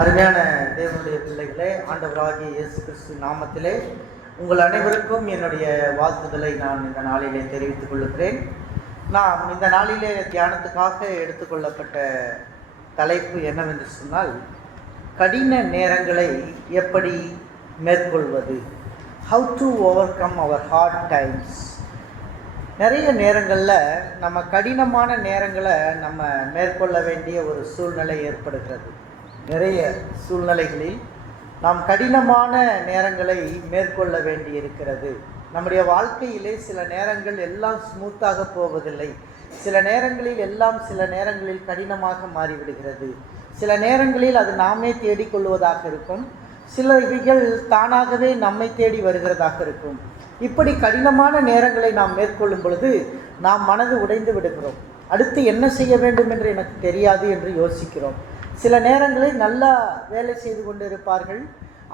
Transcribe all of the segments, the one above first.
அருமையான தேவனுடைய பிள்ளைகளே, ஆண்டவராகிய இயேசு கிறிஸ்து நாமத்திலே உங்கள் அனைவருக்கும் என்னுடைய வாழ்த்துதலை நான் இந்த நாளிலே தெரிவித்துக் கொள்கிறேன். நாம் இந்த நாளிலே தியானத்துக்காக எடுத்துக்கொள்ளப்பட்ட தலைப்பு என்னவென்று சொன்னால், கடின நேரங்களை எப்படி மேற்கொள்வது, how to overcome our hard times. நிறைய நேரங்களில் நம்ம கடினமான நேரங்களை நம்ம மேற்கொள்ள வேண்டிய ஒரு சூழ்நிலை ஏற்படுகிறது. நிறைய சூழ்நிலைகளில் நாம் கடினமான நேரங்களை மேற்கொள்ள வேண்டி இருக்கிறது. நம்முடைய வாழ்க்கையிலே சில நேரங்கள் எல்லாம் ஸ்மூத்தாக போவதில்லை. சில நேரங்களில் கடினமாக மாறிவிடுகிறது. சில நேரங்களில் அது நாமே தேடிக்கொள்வதாக இருக்கும். சிலவைகள் தானாகவே நம்மை தேடி வருகிறதாக இருக்கும். இப்படி கடினமான நேரங்களை நாம் மேற்கொள்ளும் பொழுது நாம் மனது உடைந்து விடுகிறோம். அடுத்து என்ன செய்ய வேண்டும் என்று எனக்கு தெரியாது என்று யோசிக்கிறோம். சில நேரங்களில் நல்லா வேலை செய்து கொண்டு இருப்பார்கள்.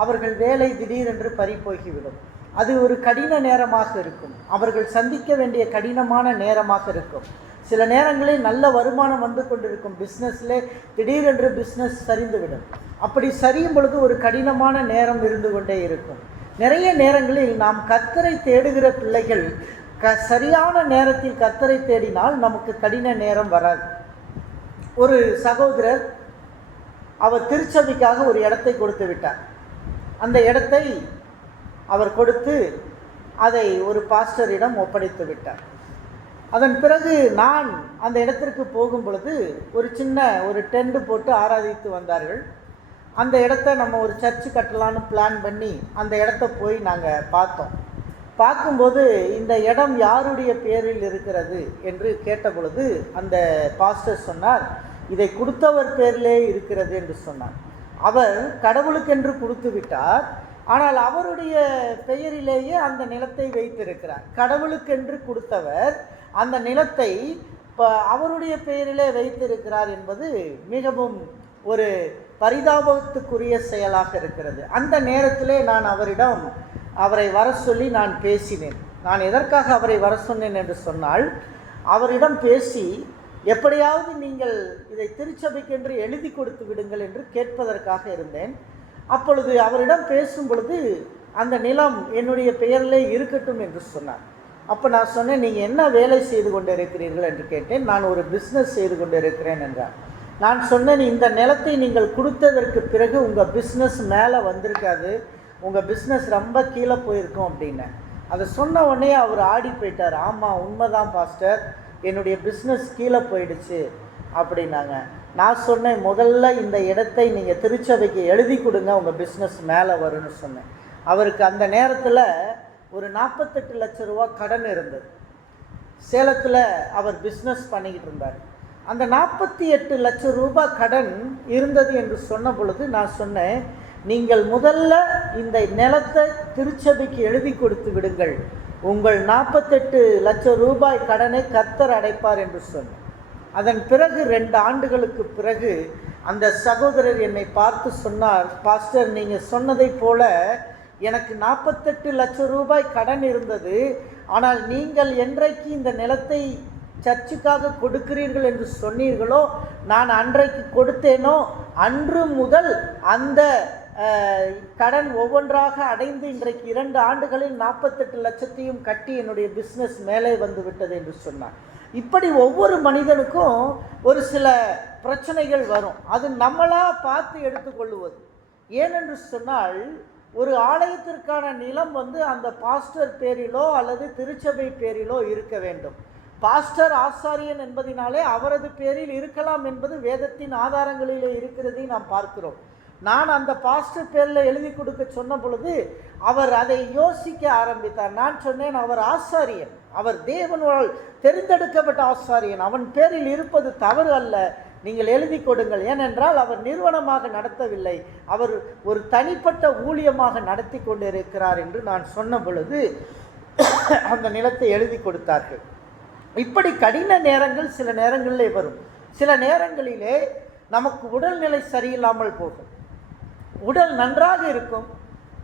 அவர்கள் வேலை திடீரென்று பறிபோகிவிடும். அது ஒரு கடின நேரமாக இருக்கும். அவர்கள் சந்திக்க வேண்டிய கடினமான நேரமாக இருக்கும். சில நேரங்களில் நல்ல வருமானம் வந்து கொண்டிருக்கும். பிஸ்னஸில் திடீரென்று பிஸ்னஸ் சரிந்துவிடும். அப்படி சரியும் பொழுது ஒரு கடினமான நேரம் இருந்து கொண்டே இருக்கும். நிறைய நேரங்களில் நாம் கர்த்தரை தேடுகிற பிள்ளைகள் சரியான நேரத்தில் கர்த்தரை தேடினால் நமக்கு கடின நேரம் வராது. ஒரு சகோதரர் அவர் திருச்சபைக்காக ஒரு இடத்தை கொடுத்து விட்டார். அந்த இடத்தை அவர் கொடுத்து அதை ஒரு பாஸ்டரிடம் ஒப்படைத்து விட்டார். அதன் பிறகு நான் அந்த இடத்திற்கு போகும் பொழுது ஒரு டென்ட் போட்டு ஆராதித்து வந்தார்கள். அந்த இடத்த நம்ம ஒரு சர்ச்சு கட்டலான்னு பிளான் பண்ணி அந்த இடத்த போய் நாங்கள் பார்த்தோம். பார்க்கும்போது இந்த இடம் யாருடைய பேரில் இருக்கிறது என்று கேட்ட பொழுது அந்த பாஸ்டர் சொன்னார், இதை கொடுத்தவர் பேரிலே இருக்கிறது என்று சொன்னார். அவர் கடவுளுக்கென்று கொடுத்து விட்டார். ஆனால் அவருடைய பெயரிலேயே அந்த நிலத்தை வைத்திருக்கிறார். கடவுளுக்கென்று கொடுத்தவர் அந்த நிலத்தை அவருடைய பெயரிலே வைத்திருக்கிறார் என்பது மிகவும் ஒரு பரிதாபத்துக்குரிய செயலாக இருக்கிறது. அந்த நேரத்திலே நான் அவரை வர சொல்லி நான் பேசினேன். நான் எதற்காக அவரை வர சொன்னேன் என்று சொன்னால், அவரிடம் பேசி எப்படியாவது நீங்கள் இதை திருச்சபைக்கென்று எழுதி கொடுத்து விடுங்கள் என்று கேட்பதற்காக இருந்தேன். அப்பொழுது அவரிடம் பேசும் பொழுது அந்த நிலம் என்னுடைய பெயரிலே இருக்கட்டும் என்று சொன்னார். அப்போ நான் சொன்னேன், நீங்கள் என்ன வேலை செய்து கொண்டு இருக்கிறீர்கள் என்று கேட்டேன். நான் ஒரு பிஸ்னஸ் செய்து கொண்டு இருக்கிறேன் என்றார். நான் சொன்னேன், இந்த நிலத்தை நீங்கள் கொடுத்ததற்கு பிறகு உங்கள் பிஸ்னஸ் மேலே வந்திருக்காது, உங்கள் பிஸ்னஸ் ரொம்ப கீழே போயிருக்கும் அப்படின்னு. அதை சொன்ன உடனே அவர் ஆடி போயிட்டார். ஆமாம், உண்மைதான் பாஸ்டர், என்னுடைய பிஸ்னஸ் கீழே போயிடுச்சு அப்படின்னாங்க. நான் சொன்னேன், முதல்ல இந்த இடத்தை நீங்கள் திருச்சபைக்கு எழுதி கொடுங்க, உங்கள் பிஸ்னஸ் மேலே வரும்னு சொன்னேன். அவருக்கு அந்த நேரத்தில் ஒரு 48 லட்சம் ரூபா கடன் இருந்தது. சேலத்தில் அவர் பிஸ்னஸ் பண்ணிக்கிட்டு இருந்தார். அந்த 48 லட்சம் ரூபாய் கடன் இருந்தது என்று சொன்ன பொழுது நான் சொன்னேன், நீங்கள் முதல்ல இந்த நிலத்தை திருச்சபைக்கு எழுதி கொடுத்து விடுங்கள், உங்கள் 48 லட்சம் ரூபாய் கடனை கர்த்தர் அடைப்பார் என்று சொன்னேன். அதன் பிறகு 2 ஆண்டுகளுக்கு பிறகு அந்த சகோதரர் என்னை பார்த்து சொன்னார், பாஸ்டர், நீங்கள் சொன்னதை போல எனக்கு 48 லட்சம் ரூபாய் கடன் இருந்தது. ஆனால் நீங்கள் என்றைக்கு இந்த நிலத்தை சர்ச்சுக்காக கொடுக்கிறீர்கள் என்று சொன்னீர்களோ, நான் அன்றைக்கு கொடுத்தேனோ அன்று முதல் அந்த கடன் ஒவ்வொன்றாக அடைந்து இன்றைக்கு 2 ஆண்டுகளில் 48 லட்சத்தையும் கட்டி என்னுடைய பிஸ்னஸ் மேலே வந்து விட்டது என்று சொன்னார். இப்படி ஒவ்வொரு மனிதனுக்கும் ஒரு சில பிரச்சனைகள் வரும். அது நம்மளாக பார்த்து எடுத்துக்கொள்வது. ஏனென்று சொன்னால், ஒரு ஆலயத்திற்கான நிலம் அந்த பாஸ்டர் பேரிலோ அல்லது திருச்சபை பேரிலோ இருக்க வேண்டும். பாஸ்டர் ஆசாரியன் என்பதினாலே அவரது பேரில் இருக்கலாம் என்பது வேதத்தின் ஆதாரங்களிலே இருக்கிறதை நாம் பார்க்கிறோம். நான் அந்த பாஸ்டர் பேரில் எழுதி கொடுக்க சொன்ன பொழுது அவர் அதை யோசிக்க ஆரம்பித்தார். நான் சொன்னேன், அவர் ஆசாரியன், அவர் தேவனால் தெரிந்தெடுக்கப்பட்ட ஆசாரியன், அவன் பேரில் இருப்பது தவறு அல்ல, நீங்கள் எழுதி கொடுங்கள். ஏனென்றால் அவர் நிறுவனமாக நடத்தவில்லை, அவர் ஒரு தனிப்பட்ட ஊழியமாக நடத்தி கொண்டிருக்கிறார் என்று நான் சொன்ன பொழுது அந்த நிலத்தை எழுதி கொடுத்தார்கள். இப்படி கடின நேரங்கள் சில நேரங்களிலே வரும். சில நேரங்களிலே நமக்கு உடல்நிலை சரியில்லாமல் போகும். உடல் நன்றாக இருக்கும்,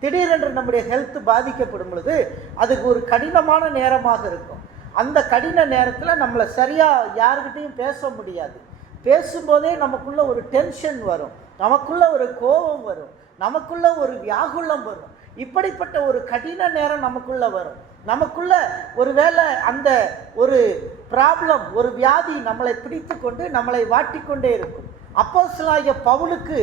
திடீரென்று நம்முடைய ஹெல்த் பாதிக்கப்படும் பொழுது அதுக்கு ஒரு கடினமான நேரமாக இருக்கும். அந்த கடின நேரத்தில் நம்மளை சரியாக யாருக்கிட்டையும் பேச முடியாது. பேசும்போதே நமக்குள்ள ஒரு டென்ஷன் வரும். நமக்குள்ள ஒரு கோபம் வரும், நமக்குள்ள ஒரு வியாகுலம் வரும். இப்படிப்பட்ட ஒரு கடின நேரம் நமக்குள்ள வரும். நமக்குள்ள ஒருவேளை அந்த ஒரு ப்ராப்ளம், ஒரு வியாதி நம்மளை பிடித்து கொண்டு நம்மளை வாட்டிக்கொண்டே இருக்கும். அப்போஸ்தலனாகிய பவுலுக்கு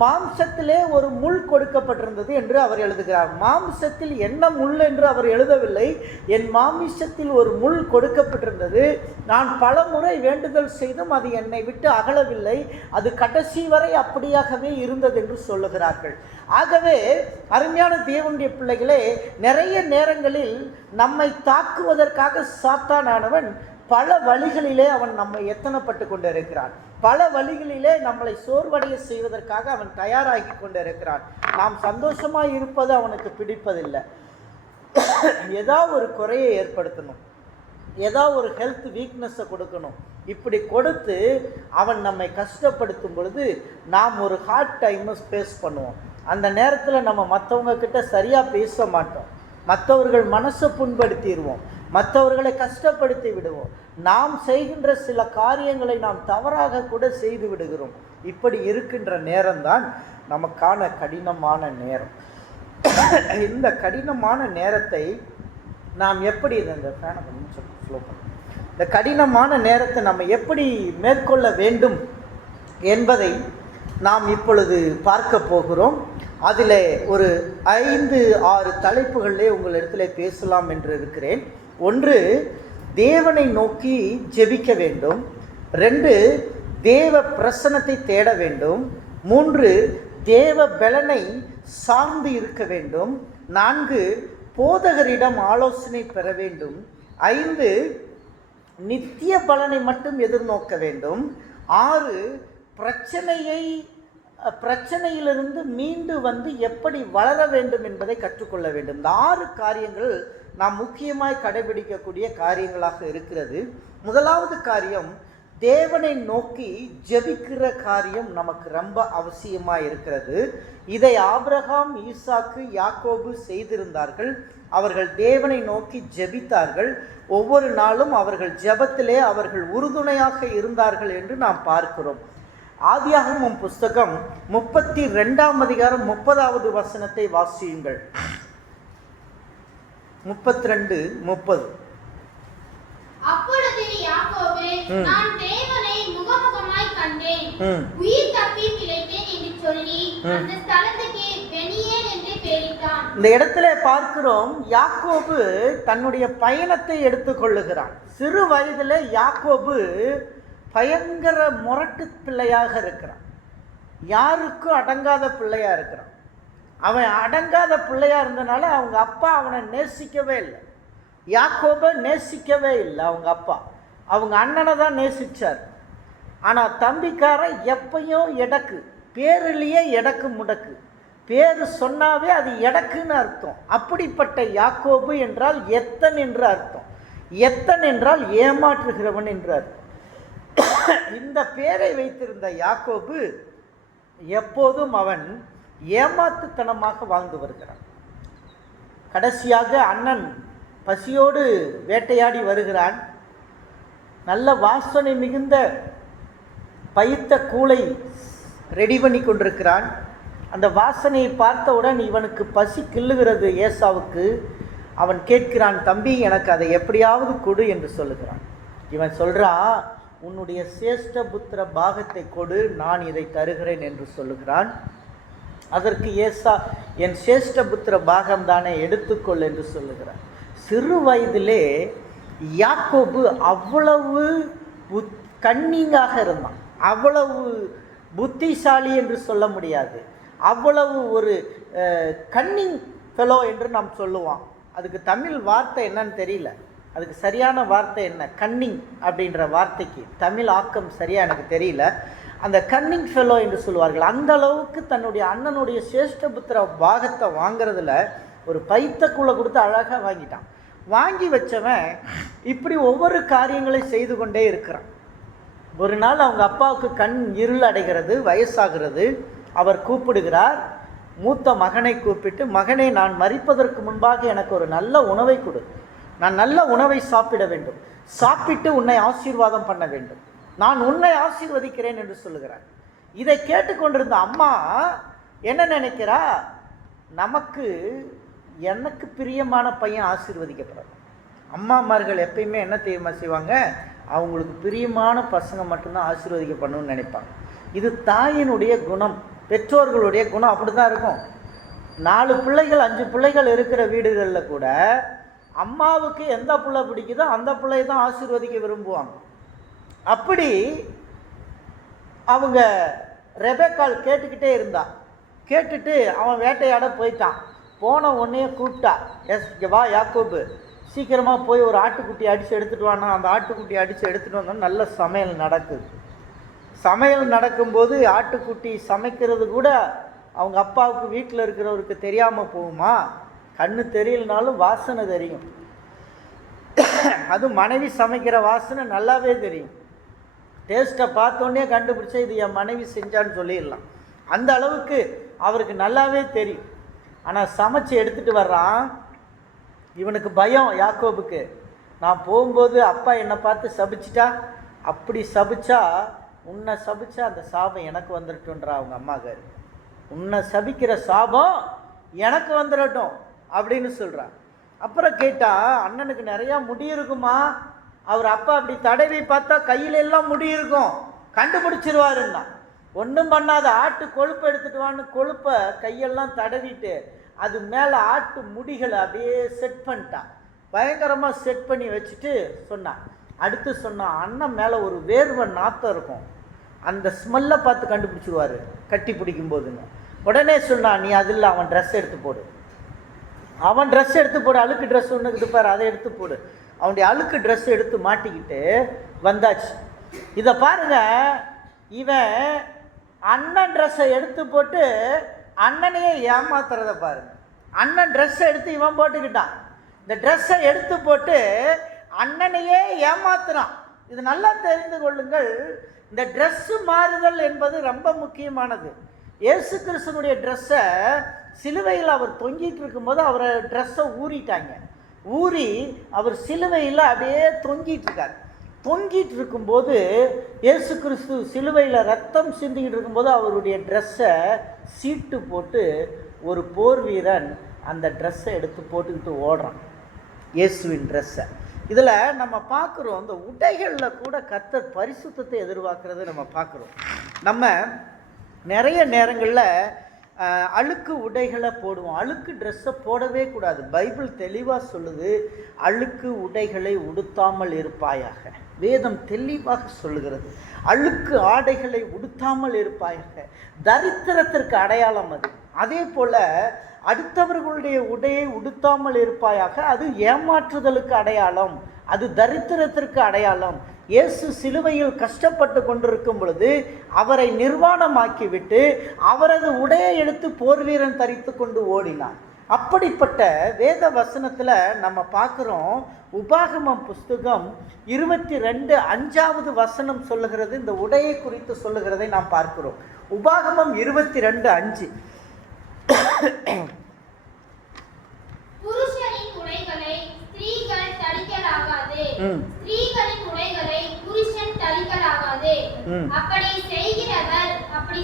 மாம்சத்திலே ஒரு முள் கொடுக்கப்பட்டிருந்தது என்று அவர் எழுதுகிறார். மாம்சத்தில் என்ன முள் என்று அவர் எழுதவில்லை. என் மாமிசத்தில் ஒரு முள் கொடுக்கப்பட்டிருந்தது, நான் பல முறை வேண்டுதல் செய்தும் அது என்னை விட்டு அகலவில்லை, அது கடைசி வரை அப்படியாகவே இருந்தது என்று சொல்லுகிறார்கள். ஆகவே அருமையான தேவனுடைய பிள்ளைகளே, நிறைய நேரங்களில் நம்மை தாக்குவதற்காக சாத்தானானவன் பல வழிகளிலே அவன் நம்மை எத்தனைப்பட்டு கொண்டிருக்கிறான். பல வழிகளிலே நம்மளை சோர்வடைய செய்வதற்காக அவன் தயாராகி கொண்டிருக்கிறான். நாம் சந்தோஷமாக இருப்பது அவனுக்கு பிடிப்பதில்லை. ஏதாவது ஒரு குறையை ஏற்படுத்தணும், ஏதாவது ஒரு ஹெல்த் வீக்னஸை கொடுக்கணும். இப்படி கொடுத்து அவன் நம்மை கஷ்டப்படுத்தும் பொழுது நாம் ஒரு ஹார்ட் டைமை ஃபேஸ் பண்ணுவோம். அந்த நேரத்தில் நம்ம மற்றவங்க கிட்ட சரியாக பேச மாட்டோம், மற்றவர்கள் மனசை புண்படுத்திடுவோம், மற்றவர்களை கஷ்டப்படுத்தி விடுவோம். நாம் செய்கின்ற சில காரியங்களை நாம் தவறாக கூட செய்து விடுகிறோம். இப்படி இருக்கின்ற நேரம்தான் நமக்கான கடினமான நேரம். இந்த கடினமான நேரத்தை நாம் எப்படி இந்த கடினமான நேரத்தை நம்ம எப்படி மேற்கொள்ள வேண்டும் என்பதை நாம் இப்பொழுது பார்க்க போகிறோம். அதில் ஒரு 5-6 தலைப்புகளிலே உங்களிடத்தில் பேசலாம் என்று இருக்கிறேன். 1, தேவனை நோக்கி ஜெபிக்க வேண்டும். 2, தேவ பிரசன்னத்தை தேட வேண்டும். 3, தேவ பலனை சார்ந்து இருக்க வேண்டும். 4, போதகரிடம் ஆலோசனை பெற வேண்டும். 5, நித்திய பலனை மட்டும் எதிர்நோக்க வேண்டும். 6, பிரச்சனையிலிருந்து மீண்டு வந்து எப்படி வளர வேண்டும் என்பதை கற்றுக்கொள்ள வேண்டும். இந்த 6 காரியங்கள் நாம் முக்கியமாய் கடைபிடிக்கக்கூடிய காரியங்களாக இருக்கிறது. முதலாவது காரியம், தேவனை நோக்கி ஜெபிக்கிற காரியம் நமக்கு ரொம்ப அவசியமாக இருக்கிறது. இதை ஆபிரகாம், ஈசாக்கு, யாக்கோபு செய்திருந்தார்கள். அவர்கள் தேவனை நோக்கி ஜெபித்தார்கள். ஒவ்வொரு நாளும் அவர்கள் ஜெபத்திலே அவர்கள் உறுதுணையாக இருந்தார்கள் என்று நாம் பார்க்கிறோம். ஆதியாகமம் புஸ்தகம் 32ஆம் அதிகாரம் 30வது வசனத்தை வாசியுங்கள். 32:30. அப்பொழுது யாக்கோபு, நான் தேவனை முகமுகமாய் கண்டேன், உயிர் தப்பி பிழைத்தேன் என்று சொல்லி அந்த ஸ்தலத்துக்கு பெனியேல் என்று பெயரிட்டான். இந்த இடத்துல பார்க்கிறோம், யாக்கோபு தன்னுடைய பயணத்தை எடுத்துக்கொள்ளுகிறான். சிறு வயதில் யாக்கோபு பயங்கர முரட்டு பிள்ளையாக இருக்கிறான். யாருக்கும் அடங்காத பிள்ளையாக இருக்கிறான். அவன் அடங்காத பிள்ளையாக இருந்தனால அவங்க அப்பா அவனை நேசிக்கவே இல்லை. யாக்கோபை நேசிக்கவே இல்லை அவங்க அப்பா. அவங்க அண்ணனை தான் நேசித்தார். ஆனால் தம்பிக்காரன் எப்பையும் எடக்கு, பேரிலேயே எடக்கு முடக்கு, பேர் சொன்னாவே அது எடக்குன்னு அர்த்தம். அப்படிப்பட்ட யாக்கோபு என்றால் எத்தன் என்று அர்த்தம். எத்தன் என்றால் ஏமாற்றுகிறவன் என்று அர்த்தம். இந்த பேரை வைத்திருந்த யாக்கோபு எப்போதும் அவன் ஏமாத்துத்தனமாக வாழ்ந்து வருகிறான். கடைசியாக அண்ணன் பசியோடு வேட்டையாடி வருகிறான். நல்ல வாசனை மிகுந்த பயித்த கூளை ரெடி பண்ணி கொண்டிருக்கிறான். அந்த வாசனையை பார்த்தவுடன் இவனுக்கு பசி கிள்ளுகிறது ஏசாவுக்கு. அவன் கேட்கிறான், தம்பி எனக்கு அதை எப்படியாவது கொடு என்று சொல்லுகிறான். இவன் சொல்கிறான், உன்னுடைய சேஷ்ட புத்திர பாகத்தை கொடு, நான் இதை தருகிறேன் என்று சொல்லுகிறான். அதற்கு ஏசா, என் சேஷ்ட புத்திர பாகம்தானே, எடுத்துக்கொள் என்று சொல்லுகிறான். சிறு வயதிலே யாக்கோபு அவ்வளவு கன்னிங்காக இருந்தான். அவ்வளவு புத்திசாலி என்று சொல்ல முடியாது, அவ்வளவு ஒரு கன்னிங் ஃபெலோ என்று நாம் சொல்லுவோம். அதுக்கு தமிழ் வார்த்தை என்னன்னு தெரியல, அதுக்கு சரியான வார்த்தை என்ன, கன்னிங் அப்படின்ற வார்த்தைக்கு தமிழ் ஆக்கம் சரியாக எனக்கு தெரியல. அந்த கன்னிங் ஃபெலோ என்று சொல்லுவார்கள். அந்த அளவுக்கு தன்னுடைய அண்ணனுடைய சேஷ்டபுத்திர பாகத்தை வாங்கிறதுல ஒரு பைத்தக்குள்ளே கொடுத்து அழகாக வாங்கிட்டான். வாங்கி வச்சவன் இப்படி ஒவ்வொரு காரியங்களை செய்து கொண்டே இருக்கிறான். ஒரு நாள் அவங்க அப்பாவுக்கு கண் இருள் அடைகிறது, வயசாகிறது. அவர் கூப்பிடுகிறார், மூத்த மகனை கூப்பிட்டு, மகனே, நான் மரிப்பதற்கு முன்பாக எனக்கு ஒரு நல்ல உணவை கொடு, நான் நல்ல உணவை சாப்பிட வேண்டும், சாப்பிட்டு உன்னை ஆசீர்வாதம் பண்ண வேண்டும், நான் உன்னை ஆசீர்வதிக்கிறேன் என்று சொல்லுகிறார். இதை கேட்டுக்கொண்டிருந்த அம்மா என்ன நினைக்கிறா, எனக்கு பிரியமான பையன் ஆசீர்வதிக்கப்படணும். அம்மாமார்கள் எப்பயுமே என்ன தீர்மா செய்வாங்க, அவங்களுக்கு பிரியமான பசங்க மட்டும்தான் ஆசீர்வதிக்கப்படணும்னு நினைப்பாங்க. இது தாயினுடைய குணம், பெற்றோர்களுடைய குணம் அப்படி தான் இருக்கும். 4 பிள்ளைகள் 5 பிள்ளைகள் இருக்கிற வீடுகளில் கூட அம்மாவுக்கு எந்த பிள்ளை பிடிக்குதோ அந்த பிள்ளையை தான் ஆசீர்வதிக்க விரும்புவாங்க. அப்படி அவங்க ரெபெக்காள் கேட்டுக்கிட்டே இருந்தா. கேட்டுட்டு அவன் வேட்டையாட போயிட்டான். போன உடனே கூப்பிட்டா, வா யாக்கோபு, சீக்கிரமாக போய் ஒரு ஆட்டுக்குட்டி அடித்து எடுத்துகிட்டு வானா. அந்த ஆட்டுக்குட்டி அடித்து எடுத்துகிட்டு வந்தோம். நல்ல சமையல் நடக்குது. சமையல் நடக்கும்போது ஆட்டுக்குட்டி சமைக்கிறது கூட அவங்க அப்பாவுக்கு வீட்டில் இருக்கிறவருக்கு தெரியாமல் போகுமா? கண்ணு தெரியலனாலும் வாசனை தெரியும். அது மனைவி சமைக்கிற வாசனை நல்லாவே தெரியும். டேஸ்ட்டை பார்த்தோன்னே கண்டுபிடிச்சா இது என் மனைவி செஞ்சான்னு சொல்லிடலாம். அந்த அளவுக்கு அவருக்கு நல்லாவே தெரியும். ஆனால் சமைச்சு எடுத்துகிட்டு வர்றான். இவனுக்கு பயம், யாக்கோபுக்கு. நான் போகும்போது அப்பா என்னை பார்த்து சபிச்சிட்டா, அப்படி சபிச்சா உன்னை சபிச்சா அந்த சாபம் எனக்கு வந்துடட்டும்ன்றா அவங்க அம்மாக்காரு. உன்னை சபிக்கிற சாபம் எனக்கு வந்துடட்டும் அப்படின்னு சொல்கிறான். அப்புறம் கேட்டா, அண்ணனுக்கு நிறையா முடி இருக்குமா? அவர் அப்பா அப்படி தடவி பார்த்தா கையில எல்லாம் முடி இருக்கும், கண்டுபிடிச்சிருவாருன்னா. ஒன்றும் பண்ணாத, ஆட்டு கொழுப்பை எடுத்துட்டு வான்னு கொழுப்பை கையெல்லாம் தடவிட்டு அது மேலே ஆட்டு முடிகளை அப்படியே செட் பண்ணிட்டான். பயங்கரமாக செட் பண்ணி வச்சுட்டு சொன்னான். அடுத்து சொன்னான், அண்ணன் மேலே ஒரு வேர்வை நாத்தம் இருக்கும், அந்த ஸ்மெல்லை பார்த்து கண்டுபிடிச்சிருவார் கட்டி பிடிக்கும் போதுங்க. உடனே சொன்னான், நீ அதில் அவன் ட்ரெஸ் எடுத்து போடு, அவன் ட்ரெஸ் எடுத்து போடு, அழுக்கு ட்ரெஸ் ஒன்று இருப்பார் அதை எடுத்து போடு. அவனுடைய அழுக்கு ட்ரெஸ் எடுத்து மாட்டிக்கிட்டு வந்தாச்சு. இதை பாருங்க, இவன் அண்ணன் ட்ரெஸ்ஸை எடுத்து போட்டு அண்ணனையே ஏமாத்துறத பாருங்க. அண்ணன் ட்ரெஸ்ஸை எடுத்து இவன் போட்டுக்கிட்டான். இந்த ட்ரெஸ்ஸை எடுத்து போட்டு அண்ணனையே ஏமாத்துறான். இது நல்லா தெரிந்து கொள்ளுங்கள். இந்த ட்ரெஸ்ஸு மாறுதல் என்பது ரொம்ப முக்கியமானது. இயேசு கிறிஸ்துனுடைய ட்ரெஸ்ஸை சிலுவையில் அவர் தொங்கிட்டு இருக்கும்போது அவரை ட்ரெஸ்ஸை ஊறிட்டாங்க. ஊறி அவர் சிலுவையில் அப்படியே தொங்கிட்டு இருக்கார். தொங்கிட்டு இருக்கும்போது இயேசு கிறிஸ்து சிலுவையில் ரத்தம் சிந்திக்கிட்டு இருக்கும்போது அவருடைய ட்ரெஸ்ஸை சீட்டு போட்டு ஒரு போர் வீரன் அந்த ட்ரெஸ்ஸை எடுத்து போட்டுக்கிட்டு ஓடுறான், இயேசுவின் ட்ரெஸ்ஸை. இதில் நம்ம பார்க்குறோம், இந்த உடைகளில் கூட கர்த்தர் பரிசுத்தத்தை எதிர்பார்க்குறத நம்ம பார்க்குறோம். நம்ம நிறைய நேரங்களில் அழுக்கு உடைகளை போடுவோம். அழுக்கு ட்ரெஸ்ஸை போடவே கூடாது. பைபிள் தெளிவாக சொல்லுது, அழுக்கு உடைகளை உடுத்தாமல் இருப்பாயாக. வேதம் தெளிவாக சொல்லுகிறது, அழுக்கு ஆடைகளை உடுத்தாமல் இருப்பாயாக. தரித்திரத்திற்கு அடையாளம் அது. அதே போல் அடுத்தவர்களுடைய உடையை உடுத்தாமல் இருப்பாயாக, அது ஏமாற்றுதலுக்கு அடையாளம், அது தரித்திரத்திற்கு அடையாளம். இயேசு சிலுவையில் கஷ்டப்பட்டு கொண்டிருக்கும் பொழுது அவரை நிர்வாணமாக்கிவிட்டு அவரது உடையை எடுத்து போர் வீரன் தரித்து கொண்டு ஓடினார். அப்படிப்பட்ட வேத வசனத்தில் நம்ம பார்க்குறோம். உபாகமம் புஸ்தகம் 22:5 வசனம் சொல்லுகிறது, இந்த உடையை குறித்து சொல்லுகிறதை நாம் பார்க்கிறோம். உபாகமம் 22:5. புருஷனின் உடைகளை ஸ்திரீகள் தரிக்கலாகாது, ஸ்திரீகளின் உடைகளை புருஷன் தரிக்கலாகாது. அப்படி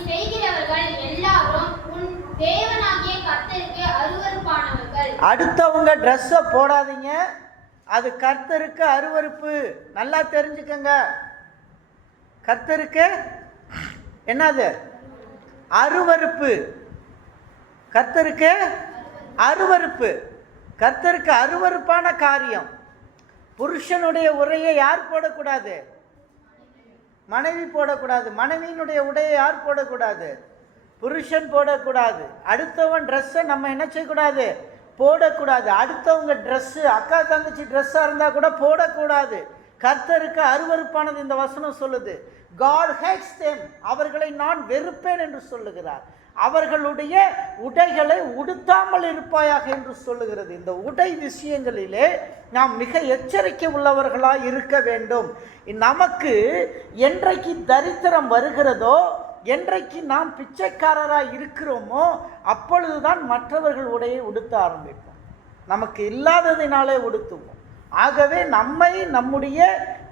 செய்கிறவர்கள் எல்லாரும் உன் தேவனாகிய கர்த்தருக்கு அருவருப்பானவர்கள். அடுத்தவங்க ட்ரெஸ்ஸை போடாதீங்க, அது கர்த்தருக்கு அருவருப்பு. நல்லா தெரிஞ்சுக்கங்க, கர்த்தருக்கு என்னது? அருவருப்பு. கர்த்தருக்கு அருவருப்பு, கர்த்தருக்கு அருவருப்பான காரியம். புருஷனுடைய உடையை யார் போடக்கூடாது? மனைவி போடக்கூடாது. மனைவியினுடைய உடையை யார் போடக்கூடாது? புருஷன் போடக்கூடாது. அடுத்தவன் ட்ரெஸ்ஸை நம்ம என்ன செய்யக்கூடாது? போடக்கூடாது. அடுத்தவங்க ட்ரெஸ்ஸு, அக்கா தங்கச்சி ட்ரெஸ்ஸாக இருந்தால் கூட போடக்கூடாது. கர்த்தருக்கு அருவருப்பானது இந்த வசனம் சொல்லுது. God hates them, அவர்களை நான் வெறுப்பேன் என்று சொல்லுகிறார். அவர்களுடைய உடைகளை உடுத்தாமல் இருப்பாயாக என்று சொல்லுகிறது. இந்த உடை விஷயங்களிலே நாம் மிக எச்சரிக்கை உள்ளவர்களாக இருக்க வேண்டும். நமக்கு என்றைக்கு தரித்திரம் வருகிறதோ, என்றைக்கு நாம் பிச்சைக்காரராக இருக்கிறோமோ, அப்பொழுதுதான் மற்றவர்கள் உடையை உடுத்த ஆரம்பிப்போம். நமக்கு இல்லாததினாலே உடுத்துவோம். ஆகவே நம்மை, நம்முடைய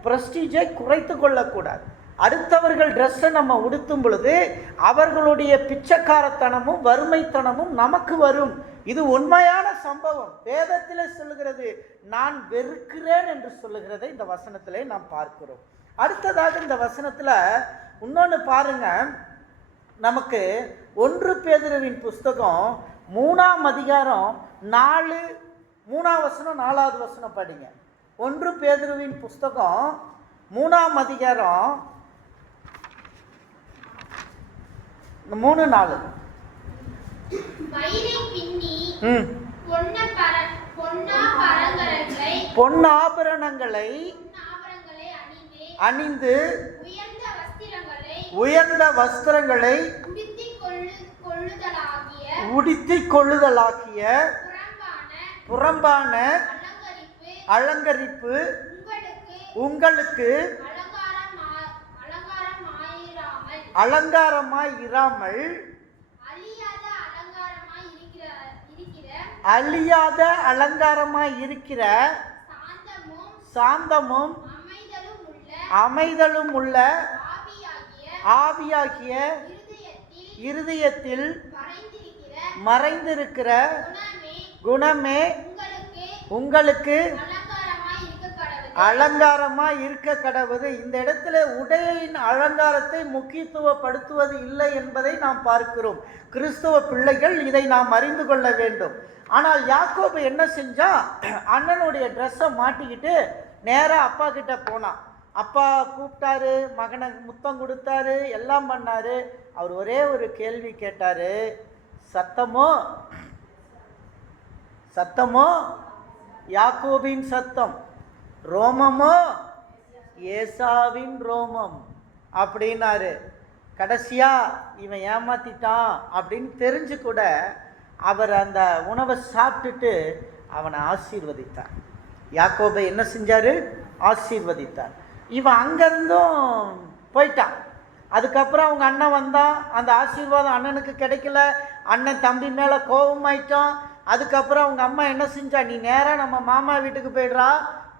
பிரஸ்டீஜை குறைத்து கொள்ளக்கூடாது. அடுத்தவர்கள் ட்ரெஸ்ஸை நம்ம உடுத்தும் பொழுது அவர்களுடைய பிச்சைக்காரத்தனமும் வறுமைத்தனமும் நமக்கு வரும். இது உண்மையான சம்பவம். வேதத்தில் சொல்லுகிறது, நான் வெறுக்கிறேன் என்று சொல்லுகிறதை இந்த வசனத்திலே நாம் பார்க்கிறோம். அடுத்ததாக இந்த வசனத்தில் இன்னொன்று பாருங்க, நமக்கு 1 பேதுருவின் புஸ்தகம் 3ஆம் அதிகாரம் 3ஆம் வசனம் 4வது வசனம் படிங்க. 1 பேதுருவின் புஸ்தகம் 3ஆம் அதிகாரம் 3-4. பொன்னாபரணங்களை அணிந்து உயர்ந்த வஸ்திரங்களை உடுத்திக் கொள்ளுதலாகிய புறம்பான அலங்கரிப்பு உங்களுக்கு அலங்காரமாய் இராமல் அழியாத அலங்காரமாய் இருக்கிற சாந்தமும் அமைதலும் உள்ள ஆவியாகிய இருதயத்தில் மறைந்திருக்கிற குணமே உங்களுக்கு அலங்காரமாய் இருக்க கடவுது. இந்த இடத்துல உடையின் அலங்காரத்தை முக்கியத்துவப்படுத்துவது இல்லை என்பதை நாம் பார்க்கிறோம். கிறிஸ்தவ பிள்ளைகள் இதை நாம் அறிந்து கொள்ள வேண்டும். ஆனால் யாக்கோபு என்ன செஞ்சா, அண்ணனுடைய ட்ரெஸ்ஸை மாட்டிக்கிட்டு நேராக அப்பா கிட்ட போனான். அப்பா கூப்பிட்டாரு, மகனை முத்தம் கொடுத்தாரு, எல்லாம் பண்ணாரு. அவர் ஒரே ஒரு கேள்வி கேட்டாரு, சத்தமோ யாக்கோபின் சத்தம், ரோமமோ ஏசாவின் ரோமம் அப்படின்னாரு. கடைசியா இவன் ஏமாத்திட்டான் அப்படின்னு தெரிஞ்சு கூட அவர் அந்த உணவை சாப்பிட்டுட்டு அவனை ஆசீர்வதித்தார். யாக்கோபை என்ன செஞ்சாரு? ஆசீர்வதித்தார். இவன் அங்கேருந்தும் போயிட்டான். அதுக்கப்புறம் அவங்க அண்ணன் வந்தான், அந்த ஆசீர்வாதம் அண்ணனுக்கு கிடைக்கல. அண்ணன் தம்பி மேலே கோபமாயிட்டான். அதுக்கப்புறம் அவங்க அம்மா என்ன செஞ்சா, நீ நேராக நம்ம மாமா வீட்டுக்கு போய்ட்றா,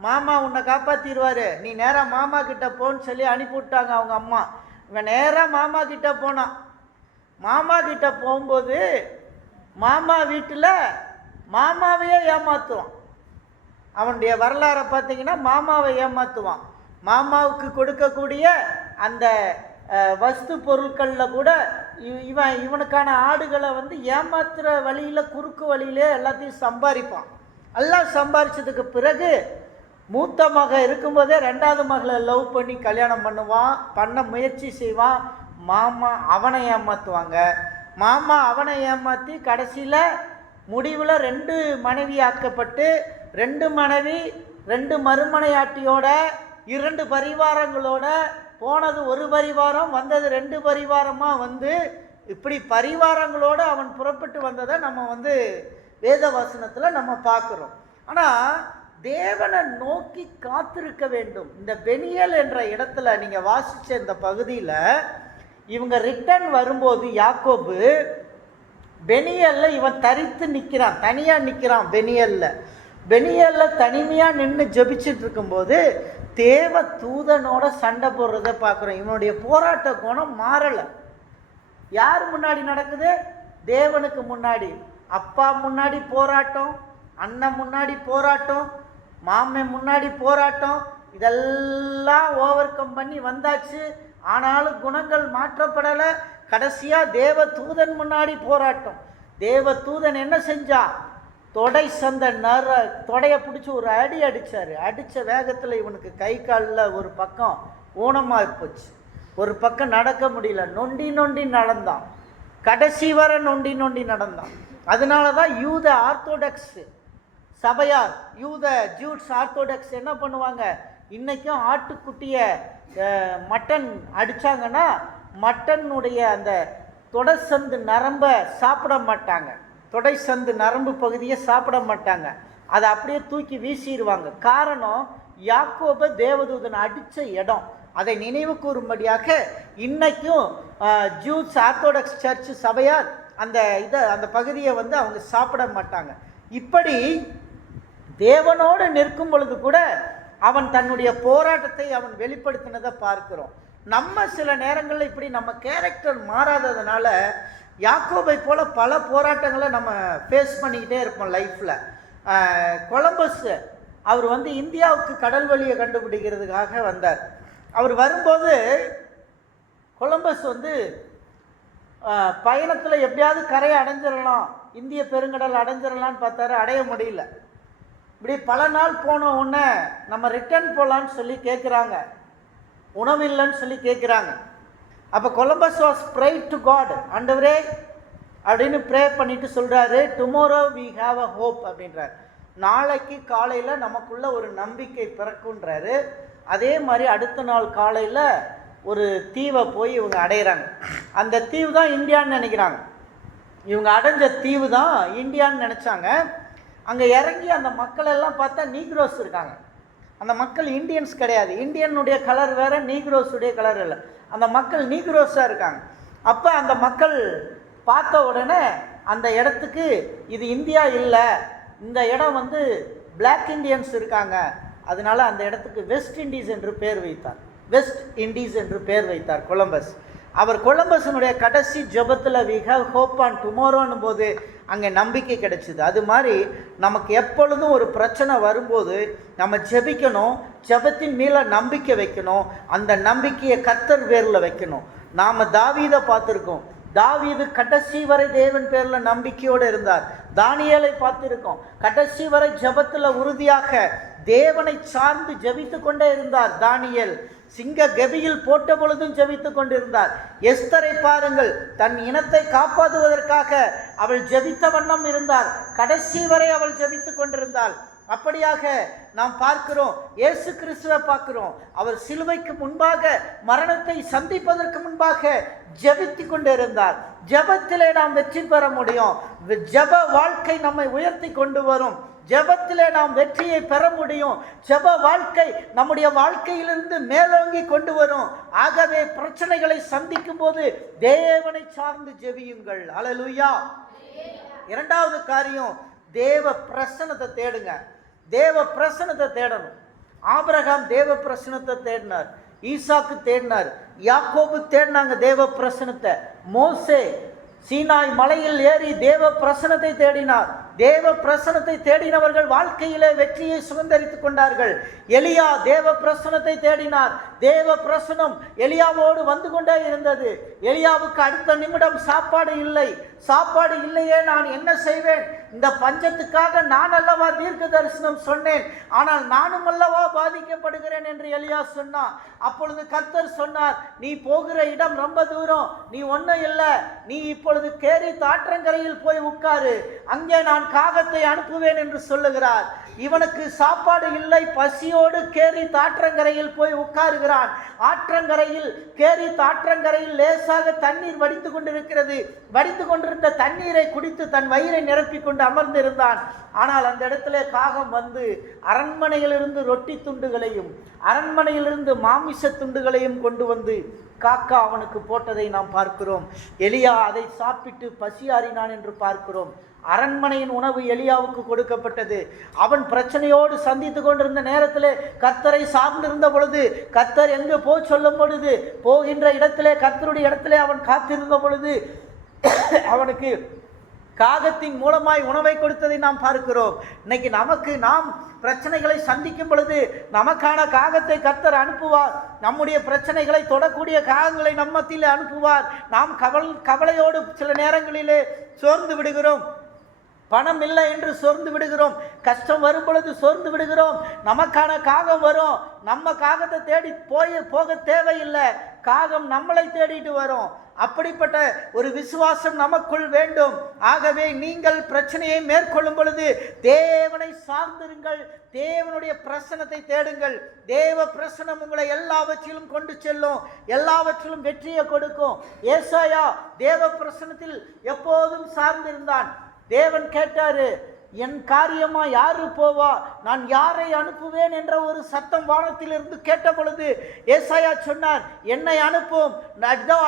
மாமா உன்னை காப்பாற்றிடுவார், நீ நேராக மாமா கிட்ட போன்னு சொல்லி அனுப்பிவிட்டாங்க அவங்க அம்மா. இவன் நேராக மாமா கிட்ட போனான். மாமா கிட்ட போகும்போது மாமா வீட்டில் மாமாவையே ஏமாற்றுவான். அவனுடைய வரலாறை பார்த்தீங்கன்னா மாமாவை ஏமாற்றுவான். மாமாவுக்கு கொடுக்கக்கூடிய அந்த வஸ்து பொருட்களில் கூட இவனுக்கான ஆடுகளை ஏமாத்துகிற வழியில், குறுக்கு வழியிலே எல்லாத்தையும் சம்பாதிப்பான். எல்லாம் சம்பாதிச்சதுக்கு பிறகு மூத்த மக இருக்கும்போதே 2வது மகளை லவ் பண்ணி கல்யாணம் பண்ண முயற்சி செய்வான். மாமா அவனை ஏமாற்றுவாங்க. மாமா அவனை ஏமாற்றி கடைசியில் முடிவில் 2 மனைவி ஆக்கப்பட்டு 2 மனைவி 2 மறுமனையாட்டியோட 2 பரிவாரங்களோட போனது 1 பரிவாரம், வந்தது 2 பரிவாரமாக இப்படி பரிவாரங்களோடு அவன் புறப்பட்டு வந்ததை நம்ம வேத வசனத்தில் நம்ம பார்க்குறோம். ஆனால் தேவனை நோக்கி காத்திருக்க வேண்டும். இந்த பெனியல் என்ற இடத்துல நீங்கள் வாசித்த இந்த பகுதியில் இவங்க ரிட்டர்ன் வரும்போது யாக்கோபு பெனியல்ல இவன் தரித்து நிற்கிறான், தனியாக நிற்கிறான். பெனியல்ல தனிமையாக நின்று ஜெபிச்சுட்டு இருக்கும்போது தேவ தூதனோட சண்டை போடுறதை பார்க்குறோம். இவனுடைய போராட்ட கோணம் மாறலை. யார் முன்னாடி நடக்குது? தேவனுக்கு முன்னாடி. அப்பா முன்னாடி போராட்டம், அண்ணன் முன்னாடி போராட்டம், மாமன் முன்னாடி போராட்டம். இதெல்லாம் ஓவர் கம் பண்ணி வந்தாச்சு. ஆனாலும் குணங்கள் மாற்றப்படலை. கடைசியாக தேவ தூதன் முன்னாடி போராட்டம். தேவ தூதன் என்ன செஞ்சா? தொடை சந்த தொடையை பிடிச்சி ஒரு அடி அடித்தார். அடித்த வேகத்தில் இவனுக்கு கை காலில் ஒரு பக்கம் ஊனமாக போச்சு, ஒரு பக்கம் நடக்க முடியல. நொண்டி நடந்தான். கடைசி வரை நொண்டி நடந்தான். அதனால தான் யூத ஆர்த்தோடாக்ஸ் சபையார், ஜூட்ஸ் ஆர்த்தோடாக்ஸ் என்ன பண்ணுவாங்க, இன்றைக்கும் ஆட்டுக்குட்டியை மட்டன் அடித்தாங்கன்னா மட்டனுடைய அந்த தொடைசந்து நரம்பை சாப்பிட மாட்டாங்க. தொடைசந்து நரம்பு பகுதியை சாப்பிட மாட்டாங்க. அதை அப்படியே தூக்கி வீசிடுவாங்க. காரணம், யாக்கோபை தேவதூதன் அடித்த இடம். அதை நினைவு கூறும்படியாக இன்றைக்கும் ஜூஸ் ஆர்த்தோடாக்ஸ் சர்ச் சபையார் அந்த பகுதியை அவங்க சாப்பிட மாட்டாங்க. இப்படி தேவனோடு நிற்கும் பொழுது கூட அவன் தன்னுடைய போராட்டத்தை அவன் வெளிப்படுத்தினதை பார்க்கிறோம். நம்ம சில நேரங்களில் இப்படி நம்ம கேரக்டர் மாறாததுனால யாக்கோபை போல பல போராட்டங்களை நம்ம ஃபேஸ் பண்ணிக்கிட்டே இருப்போம் லைஃப்பில். கொலம்பஸ் அவர் இந்தியாவுக்கு கடல் வழியை கண்டுபிடிக்கிறதுக்காக வந்தார். அவர் வரும்போது கொலம்பஸ் பயணத்தில் எப்படியாவது கரையை அடைஞ்சிடலாம், இந்திய பெருங்கடல் அடைஞ்சிடலான்னு பார்த்தாரு, அடைய முடியல. இப்படி பல நாள் போன உடனே நம்ம ரிட்டர்ன் போகலான்னு சொல்லி கேட்குறாங்க, உணவு இல்லைன்னு சொல்லி கேட்குறாங்க. அப்போ Columbus was pray to God, ஆண்டவரே அப்படின்னு ப்ரே பண்ணிட்டு சொல்கிறாரு, tomorrow we have a hope அப்படின்றார். நாளைக்கு காலையில் நமக்குள்ள ஒரு நம்பிக்கை பிறக்குன்றாரு. அதே மாதிரி அடுத்த நாள் காலையில் ஒரு தீவை போய் இவங்க அடையிறாங்க. அந்த தீவு தான் இந்தியான்னு நினைக்கிறாங்க. இவங்க அடைஞ்ச தீவு தான் இந்தியான்னு நினச்சாங்க. அங்கே இறங்கி அந்த மக்கள் எல்லாம் பார்த்தா நீக்ரோஸ் இருக்காங்க. அந்த மக்கள் இந்தியன்ஸ் கிடையாது. இந்தியனுடைய கலர் வேறு, நீக்ரோஸுடைய கலர் இல்லை. அந்த மக்கள் நீக்ரோஸாக இருக்காங்க. அப்போ அந்த மக்கள் பார்த்த உடனே அந்த இடத்துக்கு இது இந்தியா இல்லை, இந்த இடம் பிளாக் இண்டியன்ஸ் இருக்காங்க, அதனால அந்த இடத்துக்கு வெஸ்ட் இண்டீஸ் என்று பேர் வைத்தார். வெஸ்ட் இண்டீஸ் என்று பேர் வைத்தார் கொலம்பஸ். அவர் கொலம்பஸனுடைய கடைசி ஜெபத்தில் வி ஹேவ் ஹோப் ஆன் டுமாரோன்னும் போது அங்கே நம்பிக்கை கிடைச்சிது. அது மாதிரி நமக்கு எப்பொழுதும் ஒரு பிரச்சனை வரும்போது நம்ம ஜெபிக்கணும், ஜெபத்தின் மேலே நம்பிக்கை வைக்கணும், அந்த நம்பிக்கையை கர்த்தர் பேரில் வைக்கணும். நாம் தாவீதை பார்த்துருக்கோம். தாவீது கடைசி வரை தேவன் பேரில் நம்பிக்கையோடு இருந்தார். தானியேலை பார்த்துருக்கோம், கடைசி வரை ஜெபத்தில் உறுதியாக தேவனை சார்ந்து ஜெபித்து கொண்டே இருந்தார். தானியேல் சிங்க கெபியில் போட்ட பொழுதும் ஜெபித்து கொண்டிருந்தார். எஸ்தரை பாருங்கள், தன் இனத்தை காப்பாற்றுவதற்காக அவள் ஜெபித்த வண்ணம் இருந்தார். கடைசி வரை அவள் ஜெபித்து கொண்டிருந்தாள். அப்படியாக நாம் பார்க்கிறோம். இயேசு கிறிஸ்துவை பார்க்கிறோம். அவர் சிலுவைக்கு முன்பாக, மரணத்தை சந்திப்பதற்கு முன்பாக ஜெபித்து கொண்டிருந்தார். ஜெபத்திலே நாம் வெற்றி பெற முடியும். ஜெப வாழ்க்கை நம்மை உயர்த்தி கொண்டு வரும். ஜெபத்திலே நாம் வெற்றியை பெற முடியும். ஜெப வாழ்க்கை நம்முடைய வாழ்க்கையிலிருந்து மேலோங்கி கொண்டு வரும். ஆகவே பிரச்சனைகளை சந்திக்கும் போது தேவனை சார்ந்து ஜெபியுங்கள். அல்லேலூயா. இரண்டாவது காரியம், தேவ பிரசன்னத்தை தேடுங்க. தேவ பிரசன்னத்தை தேடணும். ஆபிரகாம் தேவ பிரசன்னத்தை தேடினார், ஈசாக்கு தேடினார், யாக்கோபு தேடினாங்க தேவ பிரசன்னத்தை. மோசே சீனாய் மலையில் ஏறி தேவ பிரசன்னத்தை தேடினார். தேவ பிரசன்னத்தை தேடினவர்கள் வாழ்க்கையிலே வெற்றியை சுதந்தரித்துக் கொண்டார்கள். எலியா தேவ பிரசன்னத்தை தேடினார். தேவ பிரசனம் எலியாவோடு வந்து கொண்டே இருந்தது. எலியாவுக்கு அடுத்த நிமிடம் சாப்பாடு இல்லை. சாப்பாடு இல்லையே, நான் என்ன செய்வேன்? இந்த பஞ்சத்துக்காக நான் அல்லவா தீர்க்க தரிசனம் சொன்னேன், ஆனால் நானும் அல்லவா பாதிக்கப்படுகிறேன் என்று எலியா சொன்னான். அப்பொழுது கர்த்தர் சொன்னார், நீ போகிற இடம் ரொம்ப தூரம், நீ ஒன்றும் இல்லை, நீ இப்பொழுது கேரித் ஆற்றங்கரையில் போய் உட்காரு, அங்கே நான் காகத்தை அனுப்புவேன் என்று சொல்லுகிறார். இவனுக்கு சாப்பாடு இல்லை, பசியோடு கேரித் ஆற்றங்கரையில் போய் உட்காருகிறான். ஆற்றங்கரையில், கேரித் ஆற்றங்கரையில் லேசாக தண்ணீர் வடித்து கொண்டிருக்கிறது. வடித்து கொண்டிருந்த தண்ணீரை குடித்து தன் வயிறை நிரப்பிக் கொண்டு அமர்ந்திருந்தான். ஆனால் அந்த இடத்துல காகம் வந்து அரண்மனையிலிருந்து ரொட்டி துண்டுகளையும் அரண்மனையிலிருந்து மாமிச துண்டுகளையும் கொண்டு வந்து காக்கா அவனுக்கு போட்டதை நாம் பார்க்கிறோம். எலியா அதை சாப்பிட்டு பசியாறினான் என்று பார்க்கிறோம். அரண்மனையின் உணவு எலியாவுக்கு கொடுக்கப்பட்டது. அவன் பிரச்சனையோடு சந்தித்து கொண்டிருந்த நேரத்தில் கர்த்தரை சார்ந்திருந்த பொழுது, கர்த்தர் எங்கு சொல்லும் பொழுது, போகின்ற இடத்திலே, கர்த்தருடைய இடத்திலே அவன் காத்திருந்த பொழுது அவனுக்கு காகத்தின் மூலமாய் உணவை கொடுத்ததை நாம் பார்க்கிறோம். இன்னைக்கு நாம் பிரச்சனைகளை சந்திக்கும் பொழுது நமக்கான காகத்தை கர்த்தர் அனுப்புவார். நம்முடைய பிரச்சனைகளை தொடக்கூடிய காகங்களை நம்ம மத்தியிலே அனுப்புவார். நாம் கவலையோடு சில நேரங்களிலே சோர்ந்து விடுகிறோம். பணம் இல்லை என்று சோர்ந்து விடுகிறோம். கஷ்டம் வரும் பொழுது சோர்ந்து விடுகிறோம். நமக்கான காகம் வரும். நம்ம காகத்தை தேடி போக தேவையில்லை, காகம் நம்மளை தேடிட்டு வரும். அப்படிப்பட்ட ஒரு விசுவாசம் நமக்குள் வேண்டும். ஆகவே நீங்கள் பிரச்சனையை மேற்கொள்ளும் பொழுது தேவனை சார்ந்திருங்கள், தேவனுடைய பிரசன்னத்தை தேடுங்கள். தேவ பிரசன்னம் உங்களை எல்லாவற்றிலும் கொண்டு செல்லும், எல்லாவற்றிலும் வெற்றியை கொடுக்கும். ஏசாயா தேவ பிரசன்னத்தில் எப்போதும் சார்ந்திருந்தான். தேவன் கேட்டாரு, என் காரியமா யாரு போவா, நான் யாரை அனுப்புவேன் என்ற ஒரு சத்தம் வானத்திலிருந்து கேட்ட பொழுது ஏசாயா சொன்னார், என்னை அனுப்பும்,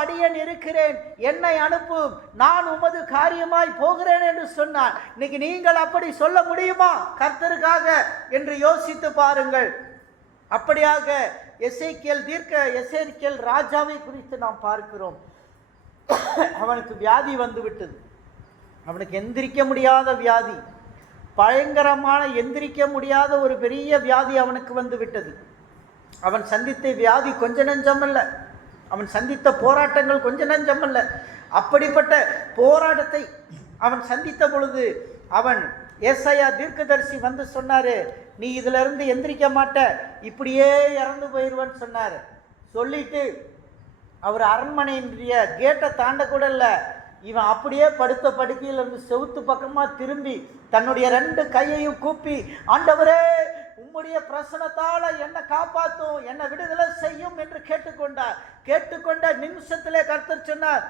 அடியேன் இருக்கிறேன், என்னை அனுப்பும், நான் உமது காரியமாய் போகிறேன் என்று சொன்னார். இன்னைக்கு நீங்கள் அப்படி சொல்ல முடியுமா கர்த்தருக்காக என்று யோசித்து பாருங்கள். அப்படியாக எசேக்கியேல் ராஜாவை குறித்து நாம் பார்க்கிறோம். அவனுக்கு வியாதி வந்து விட்டது. அவனுக்கு எந்திரிக்க முடியாத வியாதி, பயங்கரமான எந்திரிக்க முடியாத ஒரு பெரிய வியாதி அவனுக்கு வந்து விட்டது. அவன் சந்தித்த வியாதி கொஞ்ச நெஞ்சமல்ல, அவன் சந்தித்த போராட்டங்கள் கொஞ்ச நெஞ்சமல்ல. அப்படிப்பட்ட போராட்டத்தை அவன் சந்தித்த பொழுது அவன் ஏசாயா தீர்க்கதரிசி வந்து சொன்னாரு, நீ இதுல இருந்து எந்திரிக்க மாட்ட, இப்படியே இறந்து போயிடுவேன்னு சொன்னார். சொல்லிட்டு அவர் அரண்மனையினுடைய கேட்டை தாண்ட கூட இல்லை, இவன் அப்படியே படுத்த படுக்கையில் இருந்து செவுத்து பக்கமா திரும்பி தன்னுடைய 2 கையையும் கூப்பி, ஆண்டவரே உம்முடைய பிரசனத்தால என்னை காப்பாற்றும், என்னை விடுதலை செய்யும் என்று கேட்டுக்கொண்ட நிமிஷத்திலே கர்த்தர் சொன்னார்,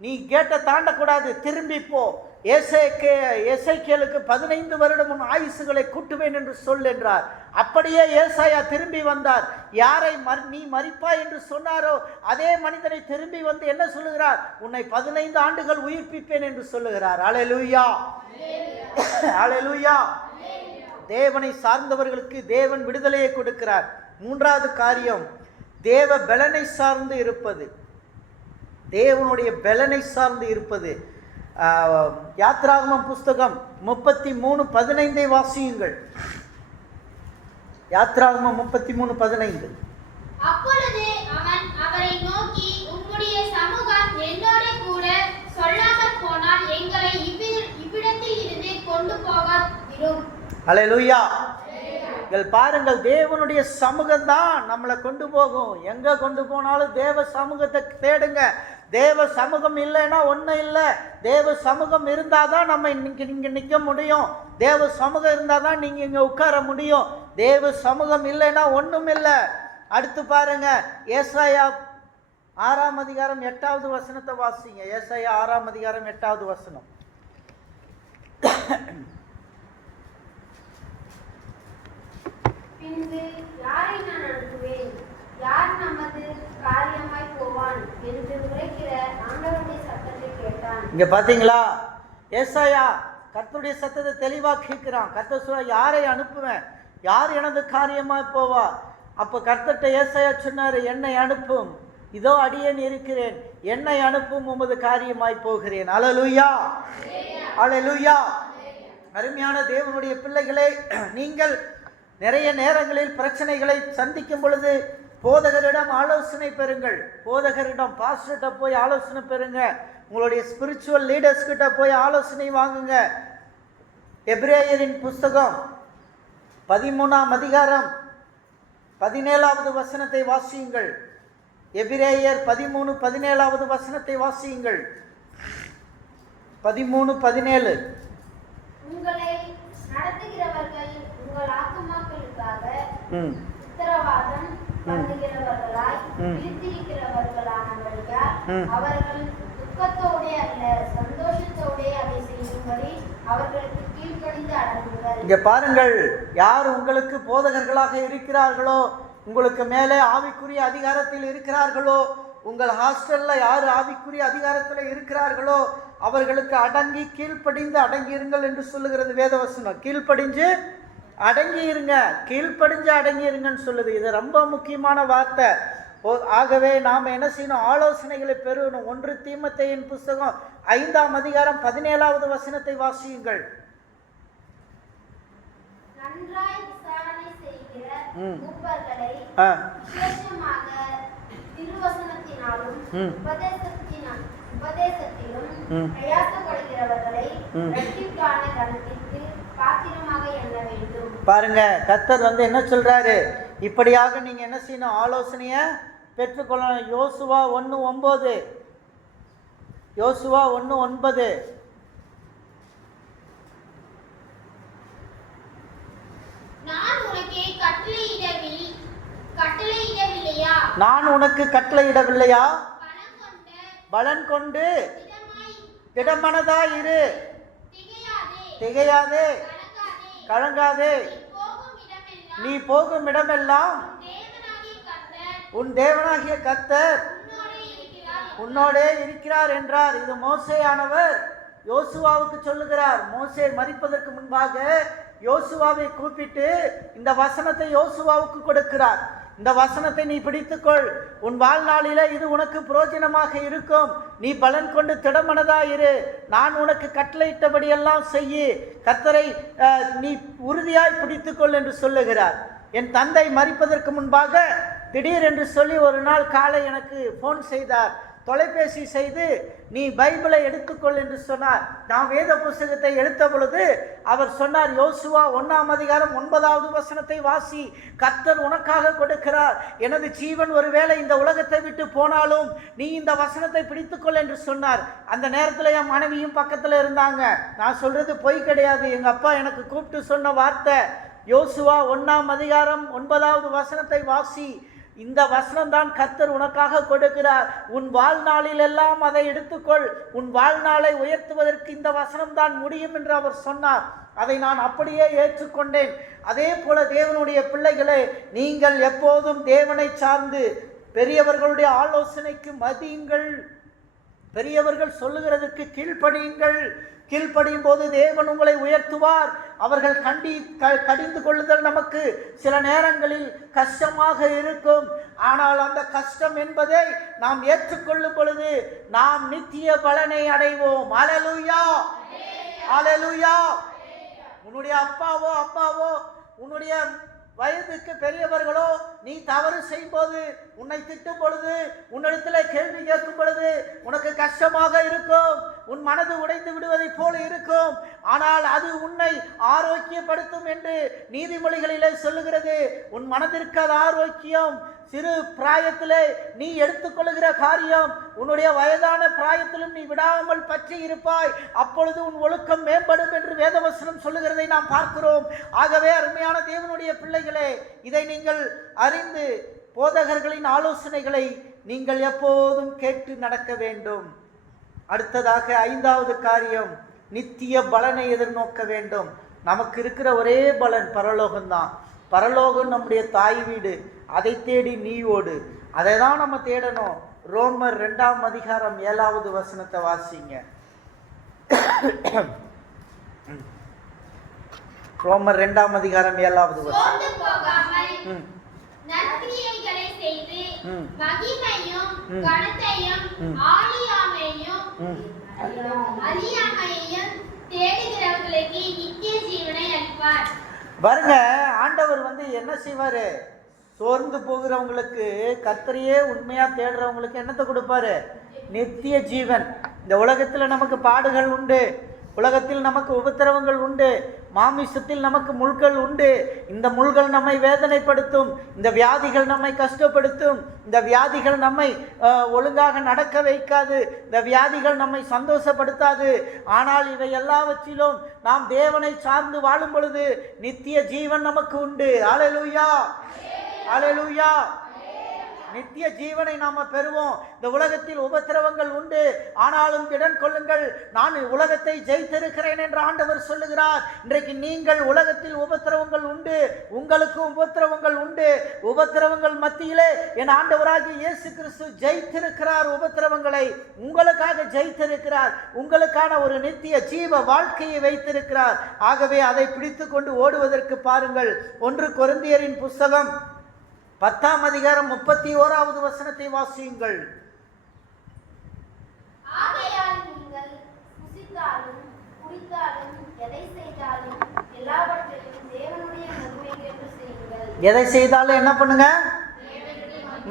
நீ கேட்டை தாண்டக்கூடாது, திரும்பி போ, எசேக்கியேலுக்கு 15 வருடம் உன் ஆயுசுகளை கூட்டுவேன் என்று சொல் என்றார். அப்படியே ஏசாயா திரும்பி வந்தார். யாரை நீ மரிப்பாய் என்று சொன்னாரோ அதே மனிதனை திரும்பி வந்து என்ன சொல்லுகிறார், உன்னை 15 ஆண்டுகள் உயிர்ப்பிப்பேன் என்று சொல்லுகிறார். அல்லேலூயா, அல்லேலூயா. தேவனை சார்ந்தவர்களுக்கு தேவன் விடுதலையை கொடுக்கிறார். 3வது காரியம், தேவ பலனை சார்ந்து இருப்பது. தேவனுடைய பலனை சார்ந்து இருப்பது. யாத்ராகமம் புஸ்தகம் 33:15 வாசியுங்கள். யாத்ராகமம் 33:15. அப்பொழுது அவன் அவரை நோக்கி, உம்முடைய சமூகம் என்னோட கூட சொல்லாமல் போனால் எங்களை இவ்விடத்தில் இருந்து கொண்டு போக விடும். அல்லேலூயா. பாருங்கள், தேவனுடைய சமூகம் தான் நம்மளை கொண்டு போகும். எங்க கொண்டு போனாலும் தேவ சமூகத்தை தேடுங்க. தேவ சமூகம் இல்லைன்னா ஒன்றும் இல்லை. தேவ சமூகம் இருந்தால் தான் நம்ம இங்கே நிற்க முடியும். தேவ சமூகம் இருந்தால் தான் நீங்கள் இங்கே உட்கார முடியும். தேவ சமூகம் இல்லைன்னா ஒன்றும் இல்லை. அடுத்து பாருங்க, ஏசாயா 6ஆம் அதிகாரம் 8வது வசனத்தை வாசிங்க. ஏசாயா 6ஆம் அதிகாரம் 8வது வசனம். பின்பு யாரை நான் அனுப்புவேன், யார் நமது காரியமாய் போவான் என்று உரைக்கிற ஆண்டவருடைய சத்தத்தை கேட்டான். இங்க பாத்தீங்களா, ஏசாயா கர்த்தருடைய சத்தத்தை தெளிவா கேட்கிறான். கர்த்தர் சொல்ல, யாரை அனுப்புவேன், யார் எனது காரியமாய் போவா? அப்ப கர்த்தர்ட்ட ஏசாயா சொன்னாரு, என்னை அனுப்பும், இதோ அடியேன் இருக்கிறேன், என்னை அனுப்பும், உமது காரியமாய் போகிறேன். அல்லேலூயா, அல்லேலூயா. அருமையான தேவனுடைய பிள்ளைகளே, நீங்கள் நிறைய நேரங்களில் பிரச்சனைகளை சந்திக்கும் பொழுது போதகரிடம் ஆலோசனை பெறுங்கள். போதகரிடம், பாஸ்டர்கிட்ட போய் ஆலோசனை பெறுங்க. உங்களுடைய ஸ்பிரிச்சுவல் லீடர்ஸ் கிட்ட போய் ஆலோசனை வாங்குங்க. எபிரேயரின் புஸ்தகம் 13ஆம் அதிகாரம் 17வது வசனத்தை வாசியுங்கள். எபிரேயர் 13:17வது வசனத்தை வாசியுங்கள். 13:17. உங்களை நடத்துகிறவர்கள் உங்கள் ஆத்துமாக்களுக்காக உத்தரவாதம் பண்ணுகிறவர்களாய் விழித்திருக்கிறவர்களானபடியால் அவர்கள் துக்கத்தோடே அல்ல சந்தோஷத்தோடே அதை செய்யும்படி அவர்களுக்கு கீழ்ப்படிந்து அடங்குங்கள். இங்க பாருங்கள், யார் உங்களுக்கு போதகர்களாக இருக்கிறார்களோ, உங்களுக்கு மேலே ஆவிக்குரிய அதிகாரத்தில் இருக்கிறார்களோ, உங்கள் ஹாஸ்டல்ல யார் ஆவிக்குரிய அதிகாரத்தில் இருக்கிறார்களோ அவர்களுக்கு அடங்கி கீழ்ப்படிந்து அடங்கியிருங்கள் என்று சொல்லுகிறது வேதவசனம். கீழ்ப்படிஞ்சு அடங்கி இருங்க, கீழ்ப்படிஞ்சு அடங்கி இருங்கன்னு சொல்லுது. இது ரொம்ப முக்கியமான வார்த்தை. ஆகவே நாம் என்ன செய்யணும், ஆலோசனைகளை பெறணும். 1 தீமோத்தேயின் புஸ்தகம் 5ஆம் அதிகாரம் 17வது வசனத்தை வாசியுங்கள். நன்றாய் விசாரணை செய்கிற மூப்பர்களை விசேஷமாக திருவசனத்தினாலும் உபதேசத்திலும் பிரயாசப்படுகிறவர்களை இரட்டிப்பான கனத்திற்கு பாத்திரமாக எண்ண வேண்டும். பாருங்க, கர்த்தர் என்ன சொல்றாரு, இப்படியாக நீங்க என்ன செய்யணும், ஆலோசனைய பெற்றுக்கொள்ளணும். யோசுவா 1:9. யோசுவா 1:9. நான் உனக்கு கட்டளையிடவில்லையா? பலன் கொண்டு திடமனதாய் இரு, திகையாதே, கலங்காதே. நீ போகும் இடமெல்லாம் உன் தேவனாகிய கர்த்தர் உன்னோடே இருக்கிறார் என்றார். இது மோசேயானவர் யோசுவாவுக்கு சொல்லுகிறார். மோசே மரிப்பதற்கு முன்பாக யோசுவாவை கூப்பிட்டு இந்த வசனத்தை யோசுவாவுக்கு கொடுக்கிறார். இந்த வசனத்தை நீ பிடித்துக்கொள், உன் வாழ்நாளில இது உனக்கு பிரயோஜனமாக இருக்கும். நீ பலன் கொண்டு திடமனதாயிரு, நான் உனக்கு கட்டளையிட்டபடியெல்லாம் செய்யி, கர்த்தரை நீ உறுதியாய் பிடித்துக்கொள் என்று சொல்லுகிறார். என் தந்தை மரிப்பதற்கு முன்பாக திடீரென்று சொல்லி ஒரு நாள் காலை எனக்கு ஃபோன் செய்தார், தொலைபேசி செய்து, நீ பைபிளை எடுத்துக்கொள் என்று சொன்னார். நான் வேத புஸ்தகத்தை எடுத்த பொழுது அவர் சொன்னார், யோசுவா 1:9 வசனத்தை வாசி, கர்த்தர் உனக்காக கொடுக்கிறார், எனது ஜீவன் ஒருவேளை இந்த உலகத்தை விட்டு போனாலும் நீ இந்த வசனத்தை பிடித்துக்கொள் என்று சொன்னார். அந்த நேரத்தில் என் மனைவியும் பக்கத்தில் இருந்தாங்க. நான் சொல்றது பொய் கிடையாது. எங்கள் அப்பா எனக்கு கூப்பிட்டு சொன்ன வார்த்தை, யோசுவா 1:9 வசனத்தை வாசி, இந்த வசனம் தான் கர்த்தர் உனக்காக கொடுக்கிறார், உன் வாழ்நாளில் எல்லாம் அதை எடுத்துக்கொள், உன் வாழ்நாளை உயர்த்துவதற்கு இந்த வசனம் தான் முடியும் என்று அவர் சொன்னார். அதை நான் அப்படியே ஏற்றுக்கொண்டேன். அதே போல தேவனுடைய பிள்ளைகளே, நீங்கள் எப்போதும் தேவனை சார்ந்து பெரியவர்களுடைய ஆலோசனைக்கு மதியுங்கள், பெரியவர்கள் சொல்லுகிறதுக்கு கீழ்ப்படியுங்கள். கீழ்ப்படியும் போது தேவன் உங்களை உயர்த்துவார். அவர்கள் கடிந்து கொள்ளுதல் நமக்கு சில நேரங்களில் கஷ்டமாக இருக்கும். ஆனால் அந்த கஷ்டம் என்பதை நாம் ஏற்றுக்கொள்ளும் பொழுது நாம் நித்திய பலனை அடைவோம். அல்லேலூயா, அல்லேலூயா. உன்னுடைய அப்பாவோ உன்னுடைய வயதுக்கு பெரியவர்களோ நீ தவறு செய்யும் போது, உன்னை திட்டும் பொழுது, உன்னிடத்தில் கேள்வி கேட்கும் பொழுது உனக்கு கஷ்டமாக இருக்கும், உன் மனது உடைந்து விடுவதை போல இருக்கும். ஆனால் அது உன்னை ஆரோக்கியப்படுத்தும் என்று நீதிமொழிகளிலே சொல்லுகிறது. உன் மனதிற்கு அது ஆரோக்கியம். சிறு பிராயத்திலே நீ எடுத்துக்கொள்ளுகிற காரியம் உன்னுடைய வயதான பிராயத்திலும் நீ விடாமல் பற்றி இருப்பாய். அப்பொழுது உன் ஒழுக்கம் மேம்படும் என்று வேதவசனம் சொல்லுகிறதை நாம் பார்க்கிறோம். ஆகவே அருமையான தேவனுடைய பிள்ளைகளே, இதை நீங்கள் அறிந்து போதகர்களின் ஆலோசனைகளை நீங்கள் எப்போதும் கேட்டு நடக்க வேண்டும். அடுத்ததாக 5வது காரியம், நித்திய பலனை எதிர்நோக்க வேண்டும். நமக்கு இருக்கிற ஒரே பலன் பரலோகம்தான். பரலோகம் நம்முடைய தாய் வீடு. அதை தேடி நீ ஓடு. அதை தான் நம்ம தேடணும். ரோமர் 2:7 வசனத்தை வாசிங்க. ரோமர் 2:7 வசனம். நற்கிரியைகளை செய்து மகிமையும் கனத்தையும் ஆழியாமையும் அழியாமையையும் தேடுகிறவர்களுக்கு நித்திய ஜீவனை அளிப்பார். பாருங்க, ஆண்டவர் என்ன செய்வாரு? சோர்ந்து போகிறவங்களுக்கு, கர்த்தரையே உண்மையா தேடுறவங்களுக்கு என்னத்தை கொடுப்பாரு? நித்திய ஜீவன். இந்த உலகத்தில் நமக்கு பாடுகள் உண்டு, உலகத்தில் நமக்கு உபத்திரவங்கள் உண்டு, மாமிசத்தில் நமக்கு முள்கள் உண்டு. இந்த முள்கள் நம்மை வேதனைப்படுத்தும், இந்த வியாதிகள் நம்மை கஷ்டப்படுத்தும், இந்த வியாதிகள் நம்மை ஒழுங்காக நடக்க வைக்காது, இந்த வியாதிகள் நம்மை சந்தோஷப்படுத்தாது. ஆனால் இவை எல்லாவற்றிலும் நாம் தேவனை சார்ந்து வாழும் பொழுது நித்திய ஜீவன் நமக்கு உண்டு. அல்லேலூயா, அல்லேலூயா. நித்திய ஜீவனை நாம பெறுவோம். இந்த உலகத்தில் உபத்திரவங்கள் உண்டு, ஆனாலும் திடன் கொள்ளுங்கள், நான் உலகத்தை ஜெயித்திருக்கிறேன் என்று ஆண்டவர் சொல்லுகிறார். இன்றைக்கு நீங்கள் உலகத்தில் உபத்திரவங்கள் உண்டு, உங்களுக்கு உபத்திரவங்கள் உண்டு. உபத்திரவங்கள் மத்தியிலே என் ஆண்டவராகிய இயேசு கிறிஸ்து ஜெயித்திருக்கிறார். உபத்திரவங்களை உங்களுக்காக ஜெயித்திருக்கிறார். உங்களுக்கான ஒரு நித்திய ஜீவ வாழ்க்கையை வைத்திருக்கிறார். ஆகவே அதை பிடித்து கொண்டு ஓடுவதற்கு பாருங்கள். 1 கொரிந்தியரின் புஸ்தகம் 10:31 வசனத்தை வாசியுங்கள். ஆகையால் நீங்கள் புசித்தாலும் குடித்தாலும் எதை செய்தாலும் எல்லாவற்றிலும் தேவனுடைய மகிமைக்கென்று செய்யுங்கள். எதை செய்தாலும் என்ன பண்ணுங்க?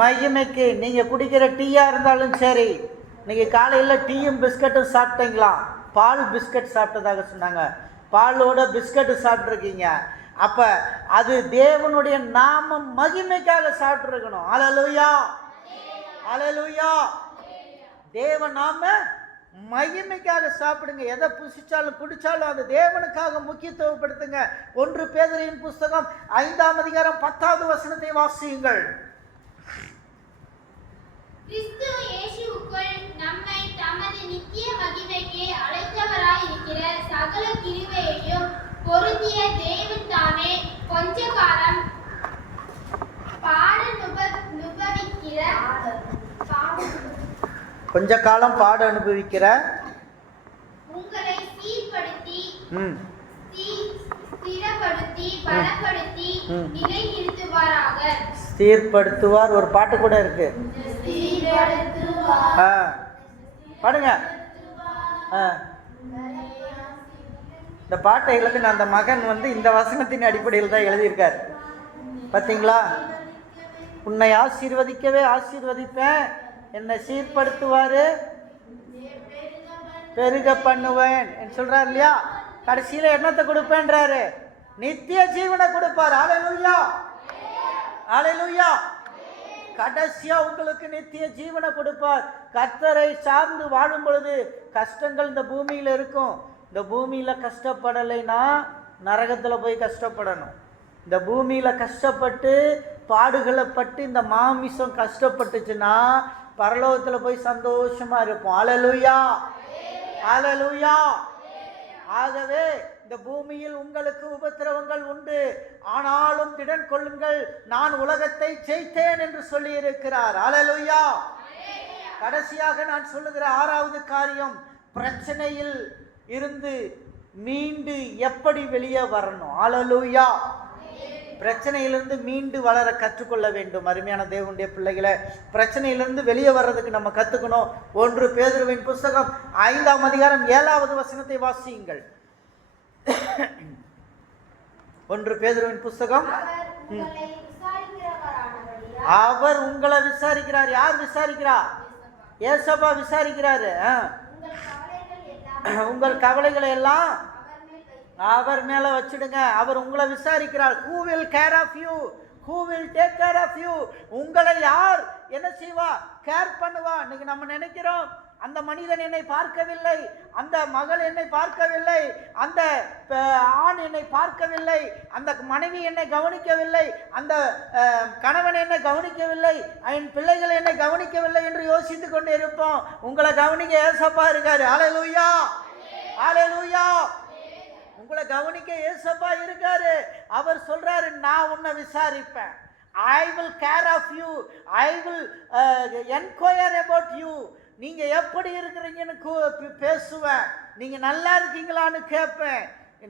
மகிமைக்கு. நீங்க குடிக்கிற டீயா இருந்தாலும் சரி, நீங்க காலையில் டீயும் பிஸ்கட்டும் சாப்பிட்டீங்களா? பால் பிஸ்கட் சாப்பிட்டதாக சொன்னாங்க. பாலோட பிஸ்கட்டு சாப்பிட்ருக்கீங்க. அப்ப அது தேவனுடைய நாம மகிமைக்காக சாப்பிட்டுருக்கணும். அல்லேலூயா, அல்லேலூயா. தேவ நாம மகிமைக்காக சாப்பிடுங்க. எதை புசிச்சாலும் குடிச்சாலும் அது தேவனுக்காக முக்கியத்துவப்படுத்துங்க. 1 பேதுருவின் புஸ்தகம் 5:10 வசனத்தை வாசியுங்கள். கிறிஸ்து இயேசுவுக்குள் நம்மை தமது நித்திய மகிமைக்கு அழைத்தவராய் இருக்கிற சகல கிருபையையும் பொருந்திய தேவன் தாமே கொஞ்ச காலம் பாட அனுபவிக்கிற உங்களை சீர்படுத்தி ஸ்திரப்படுத்தி பலப்படுத்தி நிலைநிறுத்துவாராக. சீர்படுத்துவார். ஒரு பாட்டு கூட இருக்கு, பாடுங்க. இந்த பாட்டை எழுதின அந்த மகன் இந்த வசனத்தின் அடிப்படையில் தான் எழுதியிருக்கார். பார்த்தீங்களா? உன்னை ஆசீர்வதிக்கவே ஆசீர்வதிப்பேன், என்னை சீர்படுத்துவாரு, பெருக பண்ணுவேன் சொல்றாரு இல்லையா? கடைசியில என்னத்தை கொடுப்பேன்றாரு? நித்திய ஜீவனை கொடுப்பார். ஹல்லேலூயா, ஹல்லேலூயா. கடைசியா உங்களுக்கு நித்திய ஜீவனை கொடுப்பார். கர்த்தரை சார்ந்து வாழும் பொழுது கஷ்டங்கள் இந்த பூமியில இருக்கும். இந்த பூமியில கஷ்டப்படலைன்னா நரகத்துல போய் கஷ்டப்படணும். இந்த பூமியில கஷ்டப்பட்டு பாடுகளை பட்டு இந்த மாமிசம் கஷ்டப்பட்டுச்சுன்னா பரலோகத்துல போய் சந்தோஷமா இருப்போம். ஹல்லேலூயா, ஹல்லேலூயா. ஆகவே இந்த பூமியில் உங்களுக்கு உபத்திரவங்கள் உண்டு, ஆனாலும் திடன் கொள்ளுங்கள், நான் உலகத்தை ஜெயித்தேன் என்று சொல்லி இருக்கிறார். ஹல்லேலூயா. கடைசியாக நான் சொல்லுகிற 6வது காரியம், பிரச்சனையில் இருந்து மீண்டு எப்படி வெளியே வரணும். ஹல்லேலூயா. பிரச்சனையிலிருந்து மீண்டு வளர கற்றுக்கொள்ள வேண்டும். அருமையான தேவனுடைய பிள்ளைகளை, பிரச்சனையிலிருந்து வெளியே வர்றதுக்கு நம்ம கற்றுக்கணும். 1 பேதுருவின் புஸ்தகம் 5ஆம் அதிகாரம் 7வது வசனத்தை வாசியுங்கள். 1 பேதுருவின் புஸ்தகம். அவர் உங்களை விசாரிக்கிறார். யார் விசாரிக்கிறார்? ஏசப்பா விசாரிக்கிறாரு. உங்கள் கவலைகளை எல்லாம் அவர் மேல வச்சிடுங்க. அவர் உங்களை விசாரிக்கிறார். Who will care of you? Who will take care of you? உங்களை யார் என்ன செய்வா? கேர் பண்ணுவா. இன்னைக்கு நம்ம நினைக்கிறோம், அந்த மனிதன் என்னை பார்க்கவில்லை, அந்த மகள் என்னை பார்க்கவில்லை, அந்த ஆண் என்னை பார்க்கவில்லை, அந்த மனைவி என்னை கவனிக்கவில்லை, அந்த கணவன் என்னை கவனிக்கவில்லை, என் பிள்ளைகள் என்னை கவனிக்கவில்லை என்று யோசித்து கொண்டு இருப்போம். உங்களை கவனிக்க ஏசப்பா இருக்காரு. ஹல்லேலூயா, ஹல்லேலூயா. உங்களை கவனிக்க ஏசப்பா இருக்காரு. அவர் சொல்றாரு, நான் உன்னை விசாரிப்பேன். I will care of you. I will inquire about you. நீங்க எப்படி இருக்கிறீங்கன்னு பேசுவேன். நீங்க நல்லா இருக்கீங்களான்னு கேட்பேன்.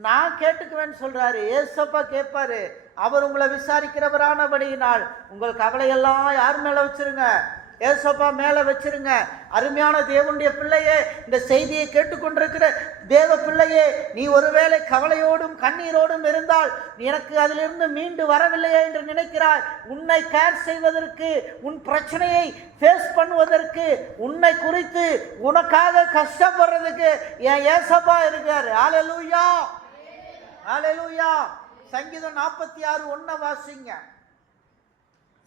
நான் கேட்டுக்குவேன்னு சொல்றாரு. ஏசப்பா கேட்பாரு. அவர் உங்களை விசாரிக்கிறவரானபடியினால் உங்கள் கவலையெல்லாம் யார் மேல வச்சிருங்க? ஏசப்பா மேல வச்சிருங்க. அருமையான தேவனுடைய பிள்ளையே, இந்த செய்தியை கேட்டுக்கொண்டிருக்கிற தேவ பிள்ளையே, நீ ஒருவேளை கவலையோடும் கண்ணீரோடும் இருந்தால், எனக்கு அதிலிருந்து மீண்டு வரவில்லையே என்று நினைக்கிறாய். உன்னை கேர் செய்வதற்கு, உன் பிரச்சனையை ஃபேஸ் பண்ணுவதற்கு, உன்னை குறித்து உனக்காக கஷ்டப்படுறதுக்கு என் ஏசப்பா இருக்காரு. ஹல்லேலூயா, ஹல்லேலூயா. சங்கீதம் 46:1 வாசிங்க.